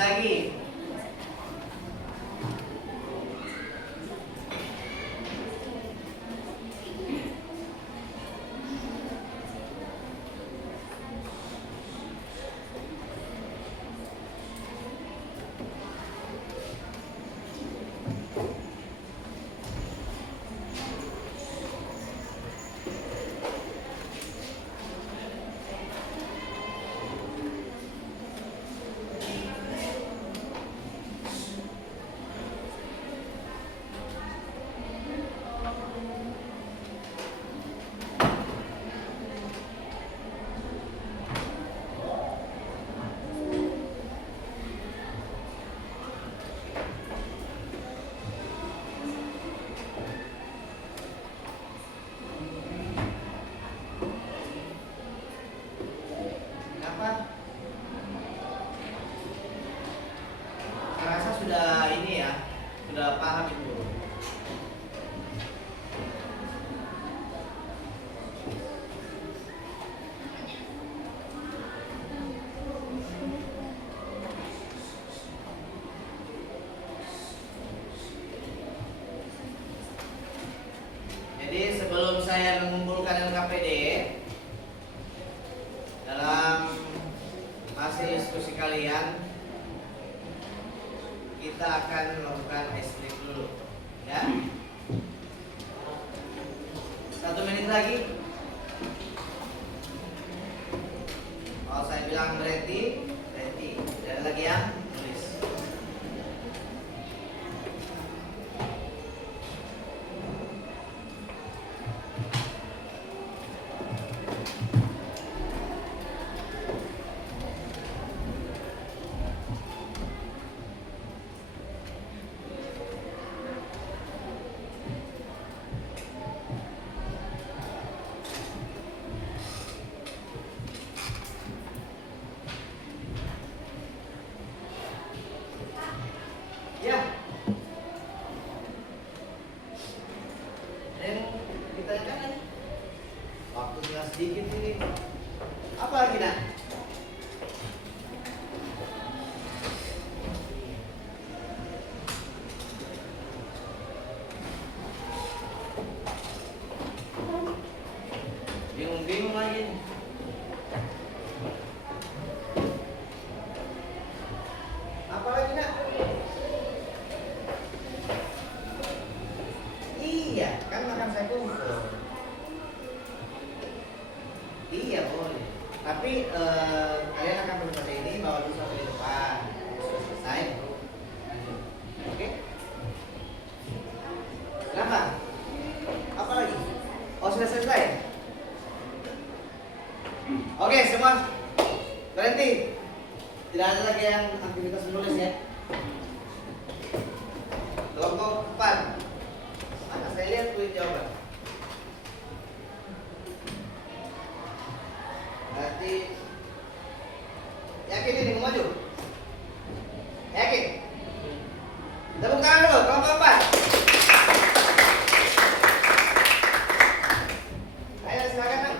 Lagi. Sudah ini ya, sudah paham itu. Jadi sebelum saya mengumpulkan LKPD dalam hasil diskusi kalian, kita akan melakukan ice break dulu, ya. 1 menit lagi. Kalau saya bilang berhenti, berhenti. Tidak ada lagi yang tulis. Sedikit ini. Apa lagi nak? Bingung-bingung lagi. Apa lagi nak? Iya, kan makan saya kumpul. Iya boleh, tapi kalian akan berbaca ini bawa dulu sampai di depan. Sudah selesai, bro. Lanjut. Oke? Kenapa? Apa lagi? Oh sudah selesai. Oke semua berhenti. Tidak ada lagi yang aktivitas menulis ya. Kelompok 4. Mana saya lihat kuis jawaban. Berarti yakin ini mau maju? Yakin? Tepuk tangan dulu, kelompok 4. Ayo silakan Bang.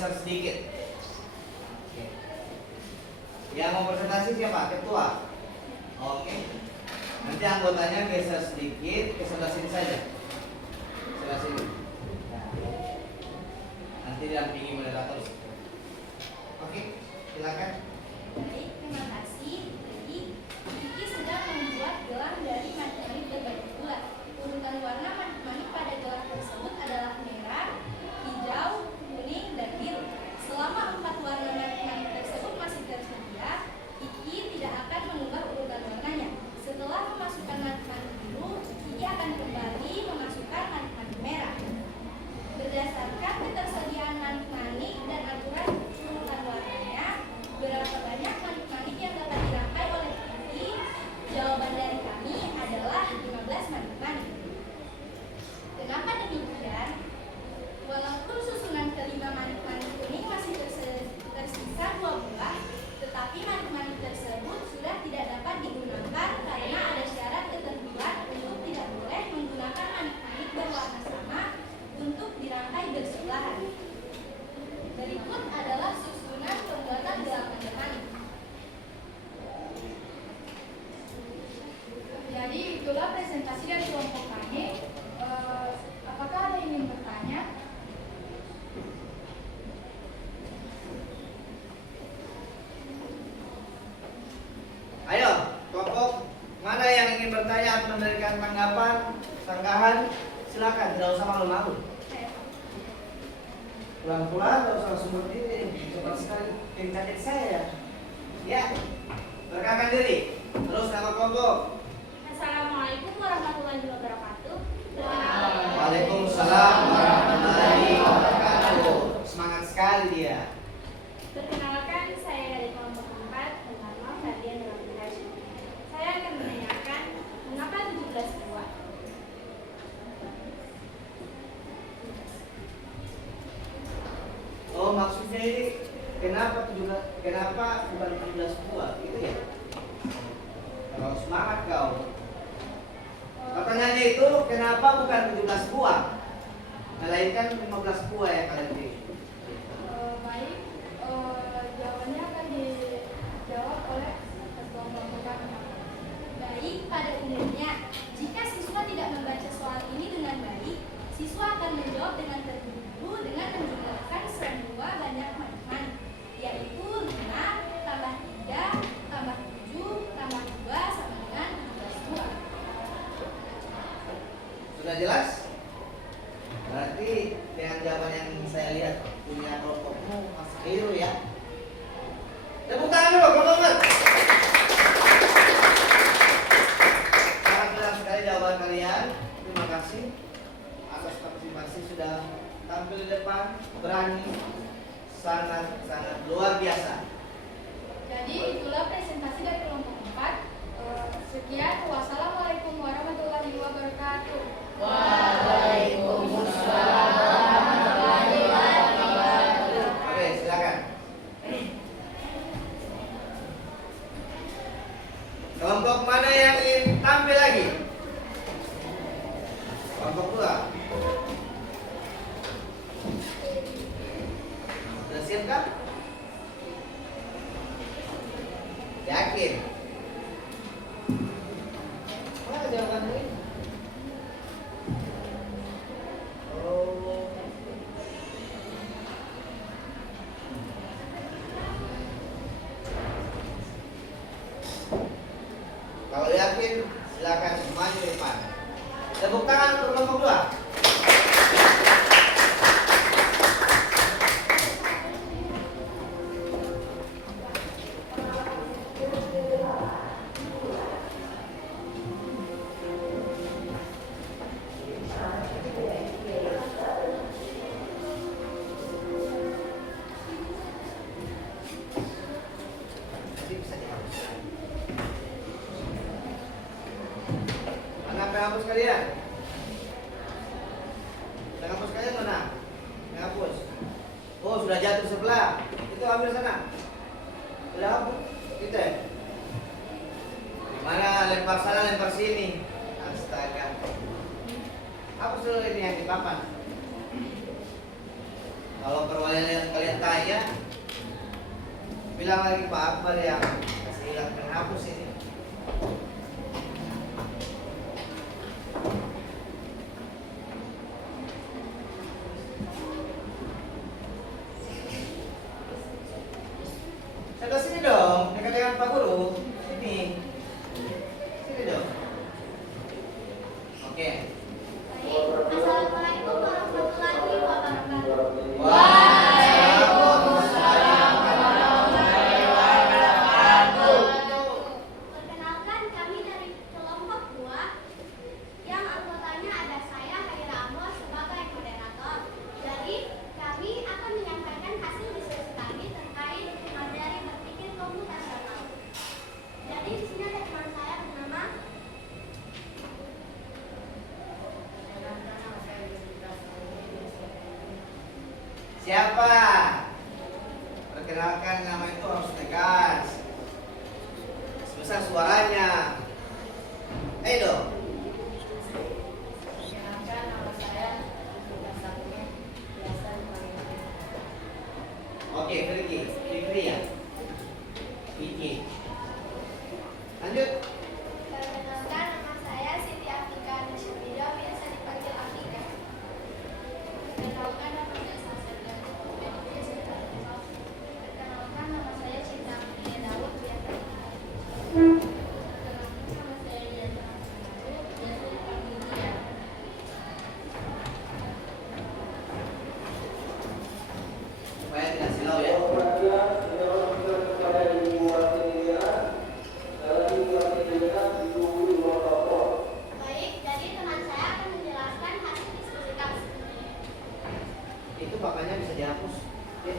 geser sedikit. Oke. Yang mau presentasi siapa? Ketua. Oke. Nanti anggotanya geser sedikit ke sebelah sini saja. Sebelah sini. Nanti didampingi moderator. Oke, silakan. Baik, terima kasih. Jadi, Kiki sedang membuat gelang dari manik-manik berbentuk bulat. Urutan warna manik-manik pada gelang tersebut adalah merah, hijau, kuning, dan biru. Selama 4 warna manik-manik tersebut masih tersedia, Kiki tidak akan mengubah urutan warnanya. Setelah memasukkan manik-manik biru, Kiki akan kembali memasukkan manik-manik merah. Berdasarkan ketersediaan manik-manik dan aturan urutan warnanya, berapa banyak manik-manik yang dapat dirangkai oleh Kiki? Jawaban dari kami adalah 15 manik-manik. Kenapa demikian? Walaupun susunan kelima manik-manik kuning masih tersisa 2 buah, tetapi manik-manik tersebut sudah tidak dapat digunakan karena ada syarat ketentuan untuk tidak boleh menggunakan manik-manik berwarna sama untuk dirangkai bersebelahan. Berikut adalah susunan pembuatan gelang manik-manik. Jadi itulah presentasi dari kelompok kami. Apakah ada yang ingin bertanya? Ayo, kelompok mana yang ingin bertanya atau memberikan tanggapan, sanggahan? Silakan, tidak usah malu-malu. Pulang-pulang, tidak usah langsung berdiri. Cepat sekali, kaget saya. Ya, perkenalkan diri. Terus nama kelompok. Assalamualaikum warahmatullahi wabarakatuh. Waalaikumsalam warahmatullahi wabarakatuh. Semangat sekali dia. Perkenalkan, saya dari kelompok 4, bernama Ferdian Rahman Hashim. Saya akan menanyakan mengapa 17 buah? Oh, maksudnya ini kenapa bukan 17 buah gitu ya? Kalau semangat kau. Pertanyaannya itu kenapa bukan 17 buah? Melainkan 15 buah yang kalian pilih. Baik, jawabannya akan dijawab oleh ketua kelompok kami. Baik, pada umumnya, jika siswa tidak membaca soal ini dengan baik, siswa akan menjawab dengan terburu-buru dengan menggunakan semua banyak manik-manik, yaitu 5 tambah 3 tambah 7 tambah 2 sama dengan 17 buah. Sudah jelas? Berarti dengan jawaban yang saya lihat punya kelompokmu masih keliru ya. Tepuk tangan dulu, kelompok. Sangat jelas sekali jawaban kalian. Terima kasih atas partisipasi sudah tampil di depan, berani, sangat luar biasa. Jadi itulah presentasi dari kelompok 4. Sekian, wassalamualaikum warahmatullahi wabarakatuh. Waalaikumsalam warahmatullahi wabarakatuh. Oke, silakan. Kelompok mana yang ingin tampil lagi? Kelompok 2. Sudah siap kah? Yakin? Mana jawabannya? Oh. Kalau yakin, silakan maju di depan. Tepuk tangan untuk kelompok 2. Nanti bisa dihapuskan. Mana penghapus kalian? Penghapus kalian mana? Penghapus. Oh, sudah jatuh sebelah. Itu ambil sana. Sudah hapus. Gitu ya? Mana lempar sana, lempar sini. Astaga. Hapus dulu ini yang di papan. Kalau perwalian kalian tanya, bilang lagi Pak Akbar yang kasih hilang penghapus ini. Sebelah sini dong, dekat dengan Pak Guru. Sini. Sini dong. Oke. Baik, Assalamualaikum warahmatullahi wabarakatuh. Waalaikumsalam warahmatullahi wabarakatuh. Perkenalkan, kami dari kelompok 2 yang anggotanya ada saya, Haira Amos, sebagai moderator. Jadi, kami akan menyampaikan hasil diskusi kami terkait materi berpikir komputasional. Jadi, di sini ada teman saya bernama Siapa? Perkenalkan, nama itu harus tegas. Sebesar suaranya. Ayo dong. Perkenalkan, nama saya Dasarnya biasa dipanggil. Oke, Fikri ya. Vicky. Lanjut. Perkenalkan, nama saya Siti Afika Nasubido, biasa dipanggil Afika. Perkenalkan, nama saya Saskia biasa dipanggil Sas. Perkenalkan, nama saya Cinta Amelia Daud, biasa dipanggil Cinta. Perkenalkan, nama saya Diana Daud, biasa dipanggil Dia. Supaya tidak silau ya. Baik, jadi teman saya akan menjelaskan hasil diskusi kami. Itu makanya bisa dihapus. Oke.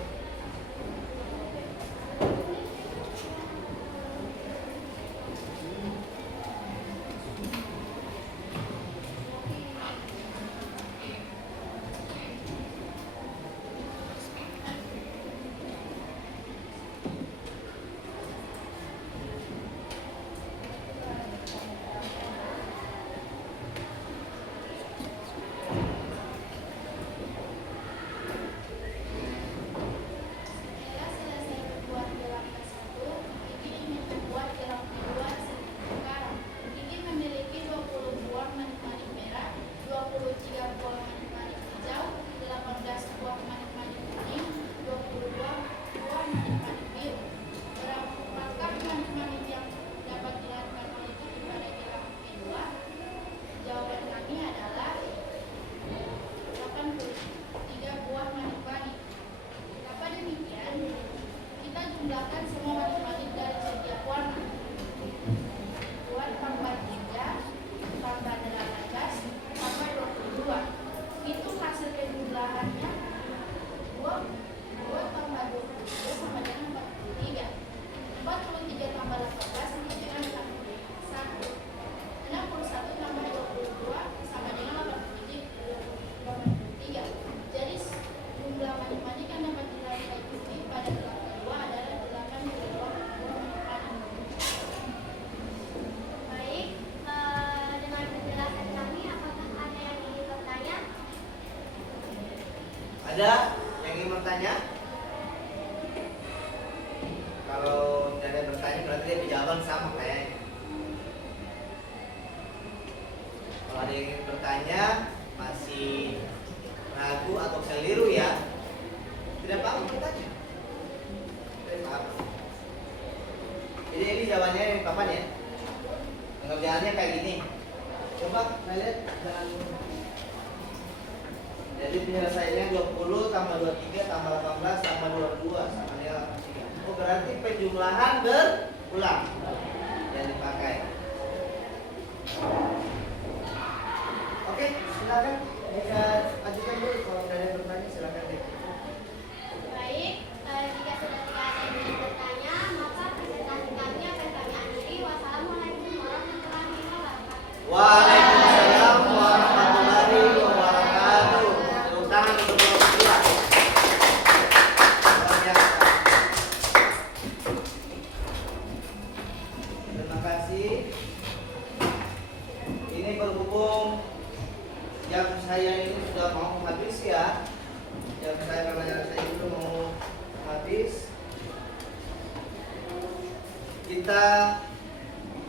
Saya selesai membuat gelang ke-1, Gigi ingin membuat gelang kedua sekarang. Gigi memiliki 20 buah manik-manik merah, 23 buah manik-manik hijau, 18 buah manik-manik kuning, 22 buah manik-manik biru. Berapakah manik-manik yang dapat dilakukan oleh Gigi pada gelang kedua? Jawaban kami adalah 83 buah manik-manik. Kenapa demikian? Kita jumlahkan semua manik-manik dari setiap warna. Buat tambah 3, tambah 18, tambah 22. Itu hasil penjumlahannya 2 tambah 23 sama dengan 43. 43 tambah 18 sama dengan 61. 61 tambah 22 sama dengan 83. Jadi jumlah manik-manik yang dapat dilakukan Gigi pada gelang kedua adalah 82 buah manik-manik. Baik, dengan penjelasan kami, apakah ada yang ingin bertanya? Ada yang ingin bertanya? Kalau tidak ada yang bertanya berarti dia jawaban sama kayaknya. Kalau ada yang ingin bertanya masih ragu atau keliru ya, tidak apa-apa bertanya. Tidak apa-apa. Jadi ini jawabannya yang kapan ya? Pengerjaannya kayak gini. Coba kalian jangan. Jadi penyelesaiannya 20 tambah 23 tambah 18 tambah 22 sama dengan 83. Oh berarti penjumlahan berulang yang dipakai. Oke, silakan bisa ajukan dulu kalau ada yang bertanya silakan deh. Baik, jika sudah tidak ada yang ingin bertanya, maka presentasi kami akan kami akhiri. Wassalamualaikum warahmatullahi wabarakatuh. Waalaikumsalam warahmatullahi wabarakatuh. Tepuk tangan untuk berdua. Luar biasa. Terima kasih. Ini berhubung jam saya ini sudah mau habis ya. kita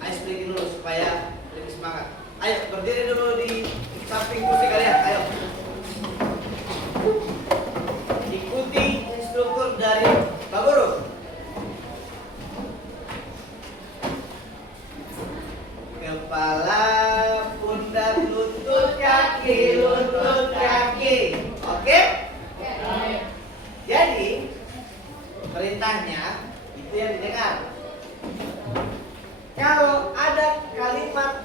ice breaking dulu supaya lebih semangat. Ayo berdiri dulu di samping kursi kalian. Ayo. Ikuti instruktur dari Pak Guru. Kepala, pundak, lutut, kaki, lutut, kaki. Oke? Jadi perintahnya itu yang didengar. Kalau ada kalimat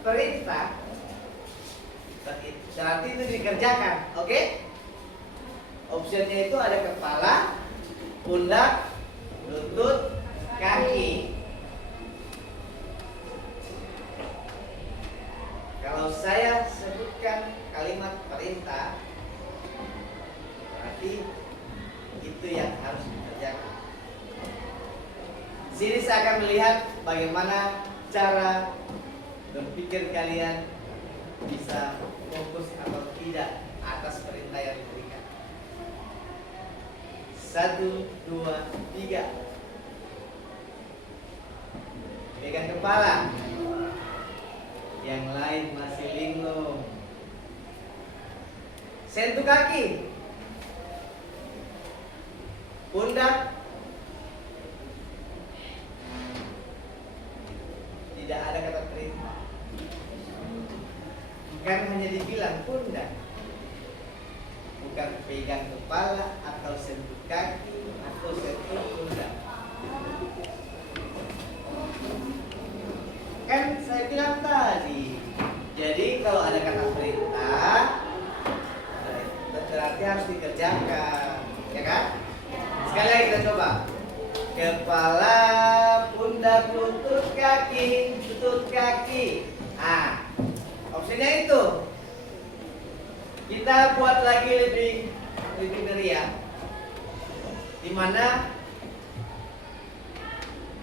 perintah, berarti itu dikerjakan. Oke? Opsinya itu ada kepala, pundak, lutut, kaki. Kalau saya sebutkan kalimat perintah, berarti itu yang harus dikerjakan. Sini saya akan melihat bagaimana cara berpikir kalian bisa fokus atau tidak atas perintah yang diberikan. 1, 2, 3. Pegang kepala. Yang lain masih linglung. Sentuh kaki. Pundak. Tidak ada kata perintah. Bukan hanya dibilang pundak. Bukan pegang kepala atau sentuh kaki atau sentuh pundak. Kan saya bilang tadi. Jadi kalau ada kata perintah, berarti harus dikerjakan, ya kan? Sekali lagi kita coba. Kepala, pundak, lutut, kaki, lutut, kaki. Ah, opsinya itu. Kita buat lagi lebih meriah. Dimana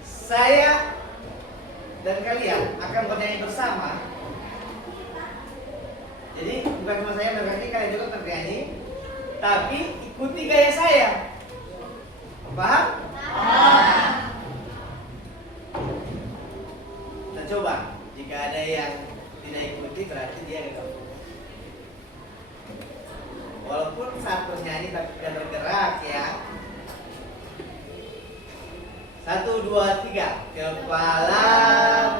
saya dan kalian akan bernyanyi bersama. Jadi bukan cuma saya berarti kalian juga bernyanyi, tapi ikuti gaya saya. Paham? Kita coba. Jika ada yang tidak ikuti berarti dia gagal. Walaupun saat bernyanyi tapi tidak bergerak ya. 1, 2, 3. Kepala,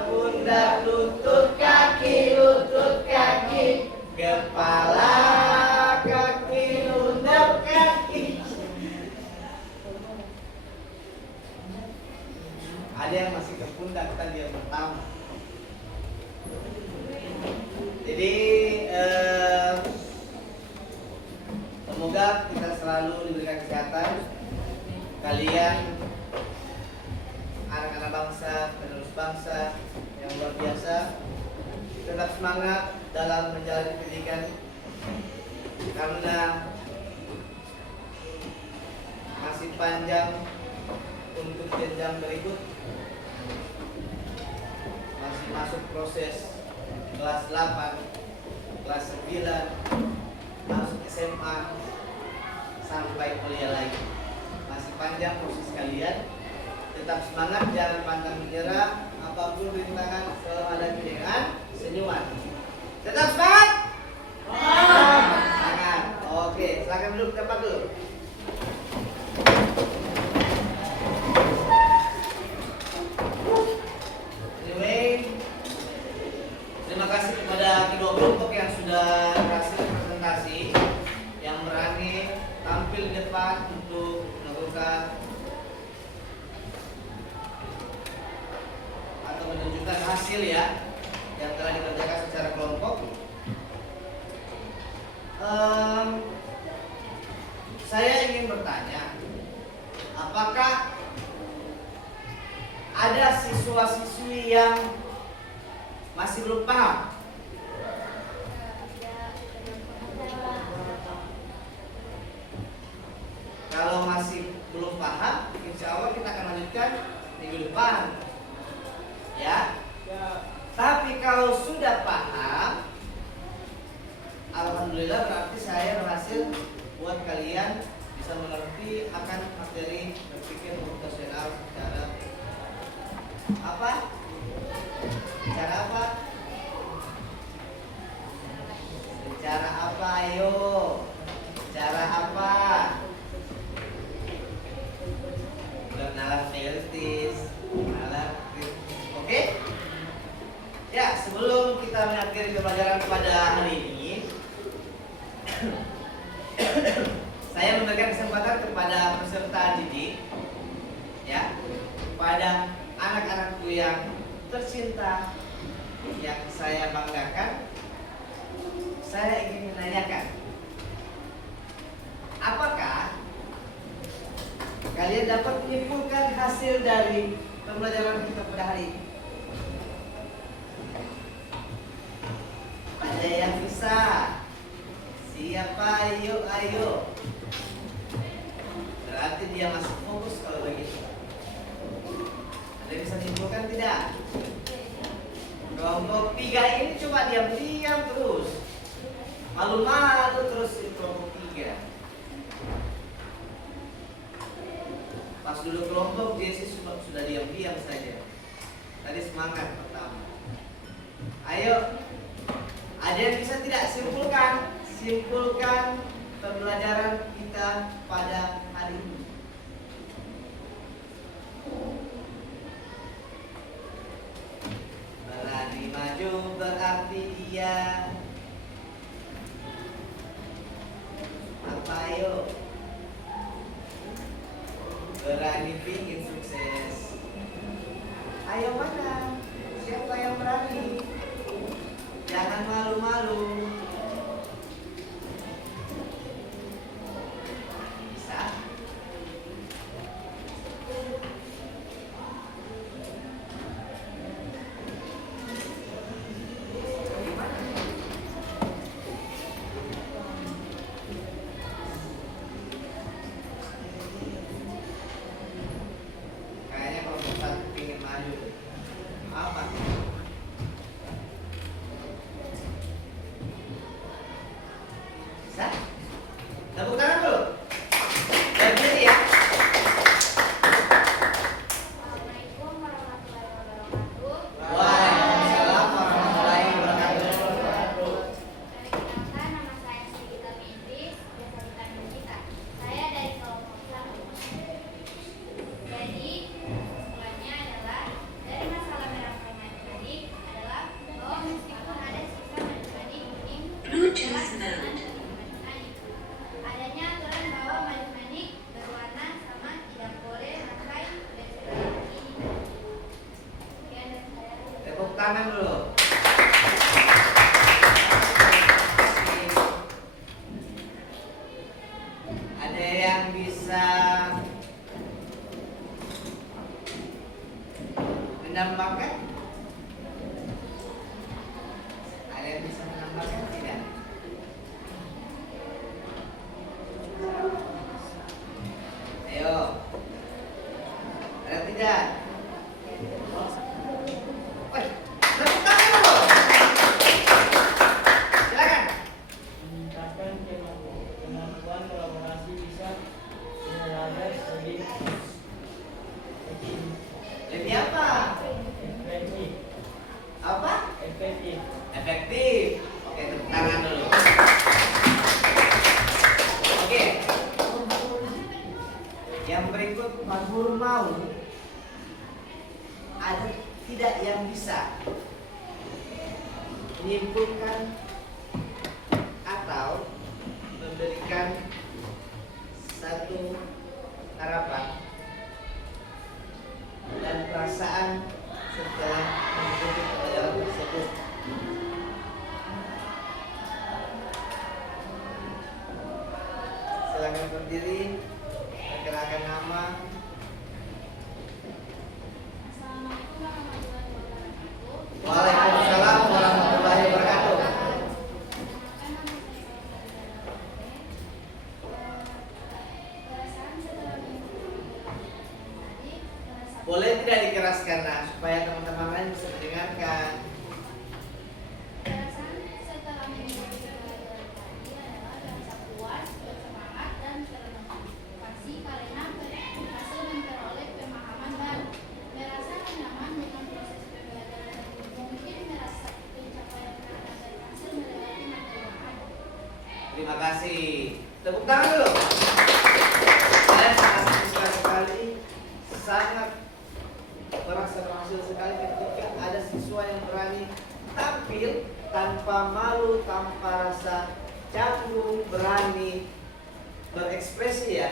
pundak, lutut, kaki, lutut, kaki. Kepala, kaki, lutut, kaki. Ada yang masih ke pundak tadi yang pertama. Jadi semoga kita selalu diberikan kesehatan. Kalian anak-anak bangsa, penerus bangsa yang luar biasa, tetap semangat dalam menjalani pendidikan karena masih panjang untuk jenjang berikut. Masih masuk proses kelas 8, kelas 9, masuk SMA sampai kuliah lagi. Masih panjang proses kalian. Tetap semangat, jangan pantang menyerah. Apapun rintangan selalu hadapi dengan senyuman. Tetap semangat. Semangat. Oke, silakan duduk tempat dulu. Anyway, terima kasih kepada kedua kelompok yang sudah berhasil presentasi, yang berani tampil di depan untuk melakukan menunjukkan hasil ya yang telah dikerjakan secara kelompok. Saya ingin bertanya, apakah ada siswa-siswi yang masih belum paham? Kalau masih belum paham, insya Allah kita akan lanjutkan minggu depan. Ya. Tapi kalau sudah paham, alhamdulillah berarti saya berhasil buat kalian bisa mengerti akan materi berpikir profesional secara kita mengakhiri pembelajaran pada hari ini, saya memberikan kesempatan kepada peserta didik, ya, pada anak-anakku yang tercinta, yang saya banggakan. Saya ingin menanyakan, apakah kalian dapat menyimpulkan hasil dari pembelajaran kita pada hari ini? Ada yang bisa? Siapa? Ayo. Berarti dia masih fokus kalau begitu. Ada yang bisa menyimpulkan tidak? Kelompok 3 ini coba diam-diam terus. Malu-malu terus di kelompok 3. Pas dulu kelompok Jesse sudah diam-diam saja. Tadi semangat pertama. Ayo, ada yang bisa tidak simpulkan pembelajaran kita pada hari ini? Berani maju berarti dia apa? Ayo, berani bikin sukses. Ayo mana? Siapa yang berani? Jangan malu-malu. Bisa? Kayaknya kalau kita ingin maju, apa? Bisa? Tepuk tangan dulu. Berdiri ya. Assalamualaikum warahmatullahi wabarakatuh. Waalaikumsalam warahmatullahi wabarakatuh. Perkenalkan, nama saya Sigita Binti, biasa dipanggil Gita. Saya dari kelompok 1. Jadi, kesimpulannya adalah dari masalah merah tadi adalah bahwa meskipun ada sisa manis-manis kuning adalah dengan adanya aturan bahwa manis-manis berwarna sama tidak boleh pakai bersebelahan ini. Sekian dari saya. Tepuk tangan dulu. Ada yang bisa menambahkan? Ada yang bisa menambahkan tidak? Ayo. Ada tidak? Woi, tepuk tangan dulu. Silakan. Meningkatkan kemampuan kolaborasi bisa dilakukan lebih Lebih apa? efektif. Apa? Efektif. Efektif. Oke, tepuk tangan dulu. Oke. Yang berikut Pak Guru mau ada tidak yang bisa menyimpulkan atau memberikan satu harapan dan perasaan setelah mengikuti pembelajaran tersebut. Silakan berdiri, perkenalkan nama. Assalamualaikum warahmatullahi wabarakatuh. Waalaikumsalam warahmatullahi wabarakatuh. Boleh tidak dikeraskan supaya teman-teman lain bisa mendengarkan. Perasaan setelah mengikuti pembelajaran tadi adalah rasa puas, bersemangat, dan termotivasi karena berhasil memperoleh pemahaman baru. Merasa nyaman dengan proses pembelajaran dan mungkin merasa pencapaian karena berhasil melewati materi yang ada. Terima kasih. Tepuk tangan dulu. Saya sangat suka sekali, sangat merasa berhasil sekali ketika ada siswa yang berani tampil tanpa malu, tanpa rasa canggung, berani berekspresi ya.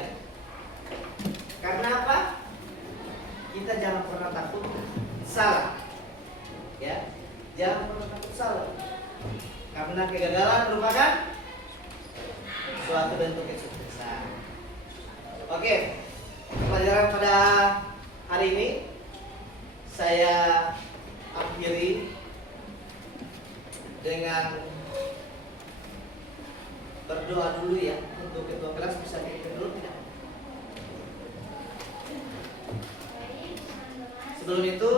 Karena apa? Kita jangan pernah takut salah. Ya, jangan pernah takut salah. Karena kegagalan merupakan suatu bentuk kesuksesan. Oke, pelajaran pada hari ini saya akhiri dengan berdoa dulu ya. Untuk ketua kelas bisa kita dulu tidak? Sebelum itu,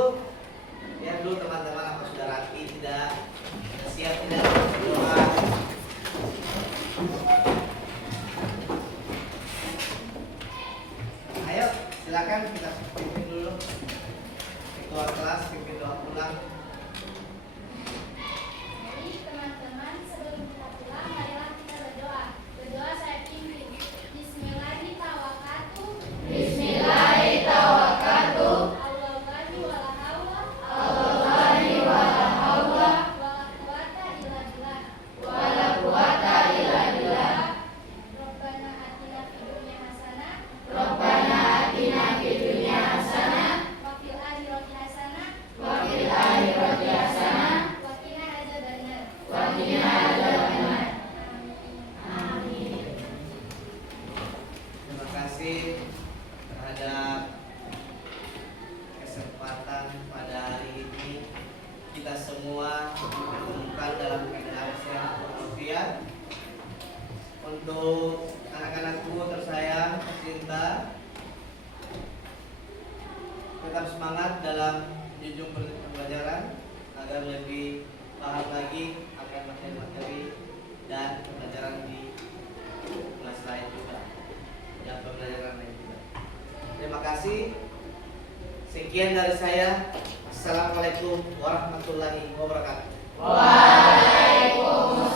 ya dulu teman-teman apa sudah rapi tidak siap tidak berdoa. Ayo silakan kita pimpin dulu ketua kelas, pimpin doa pulang. Jadi teman-teman, sebelum kita pulang, marilah kita berdoa. Berdoa saya pimpin. Bismillahirrahmanirrahim. Bismillahirrahmanirrahim. Allahuakbar wala haula. Allahuakbar wala haula. Wala quwata illa billah. Rabbana atina fid dunya hasanah. Rabbana atina fid dunya hasanah. Wa fil akhirati hasanah. Wa fil akhirati hasanah. Wa qina adzabannar. Wa qina adzabannar. Amin. Terima kasih terhadap kesempatan pada hari ini. Kita semua ditemukan dalam keadaan sehat walafiat. Untuk anak-anakku tersayang, tercinta, tetap semangat dalam menjunjung pembelajaran agar lebih paham lagi akan materi-materi dan pembelajaran di kelas lain juga dan pembelajaran lain juga. Terima kasih. Sekian dari saya. Assalamualaikum warahmatullahi wabarakatuh. Waalaikumsalam.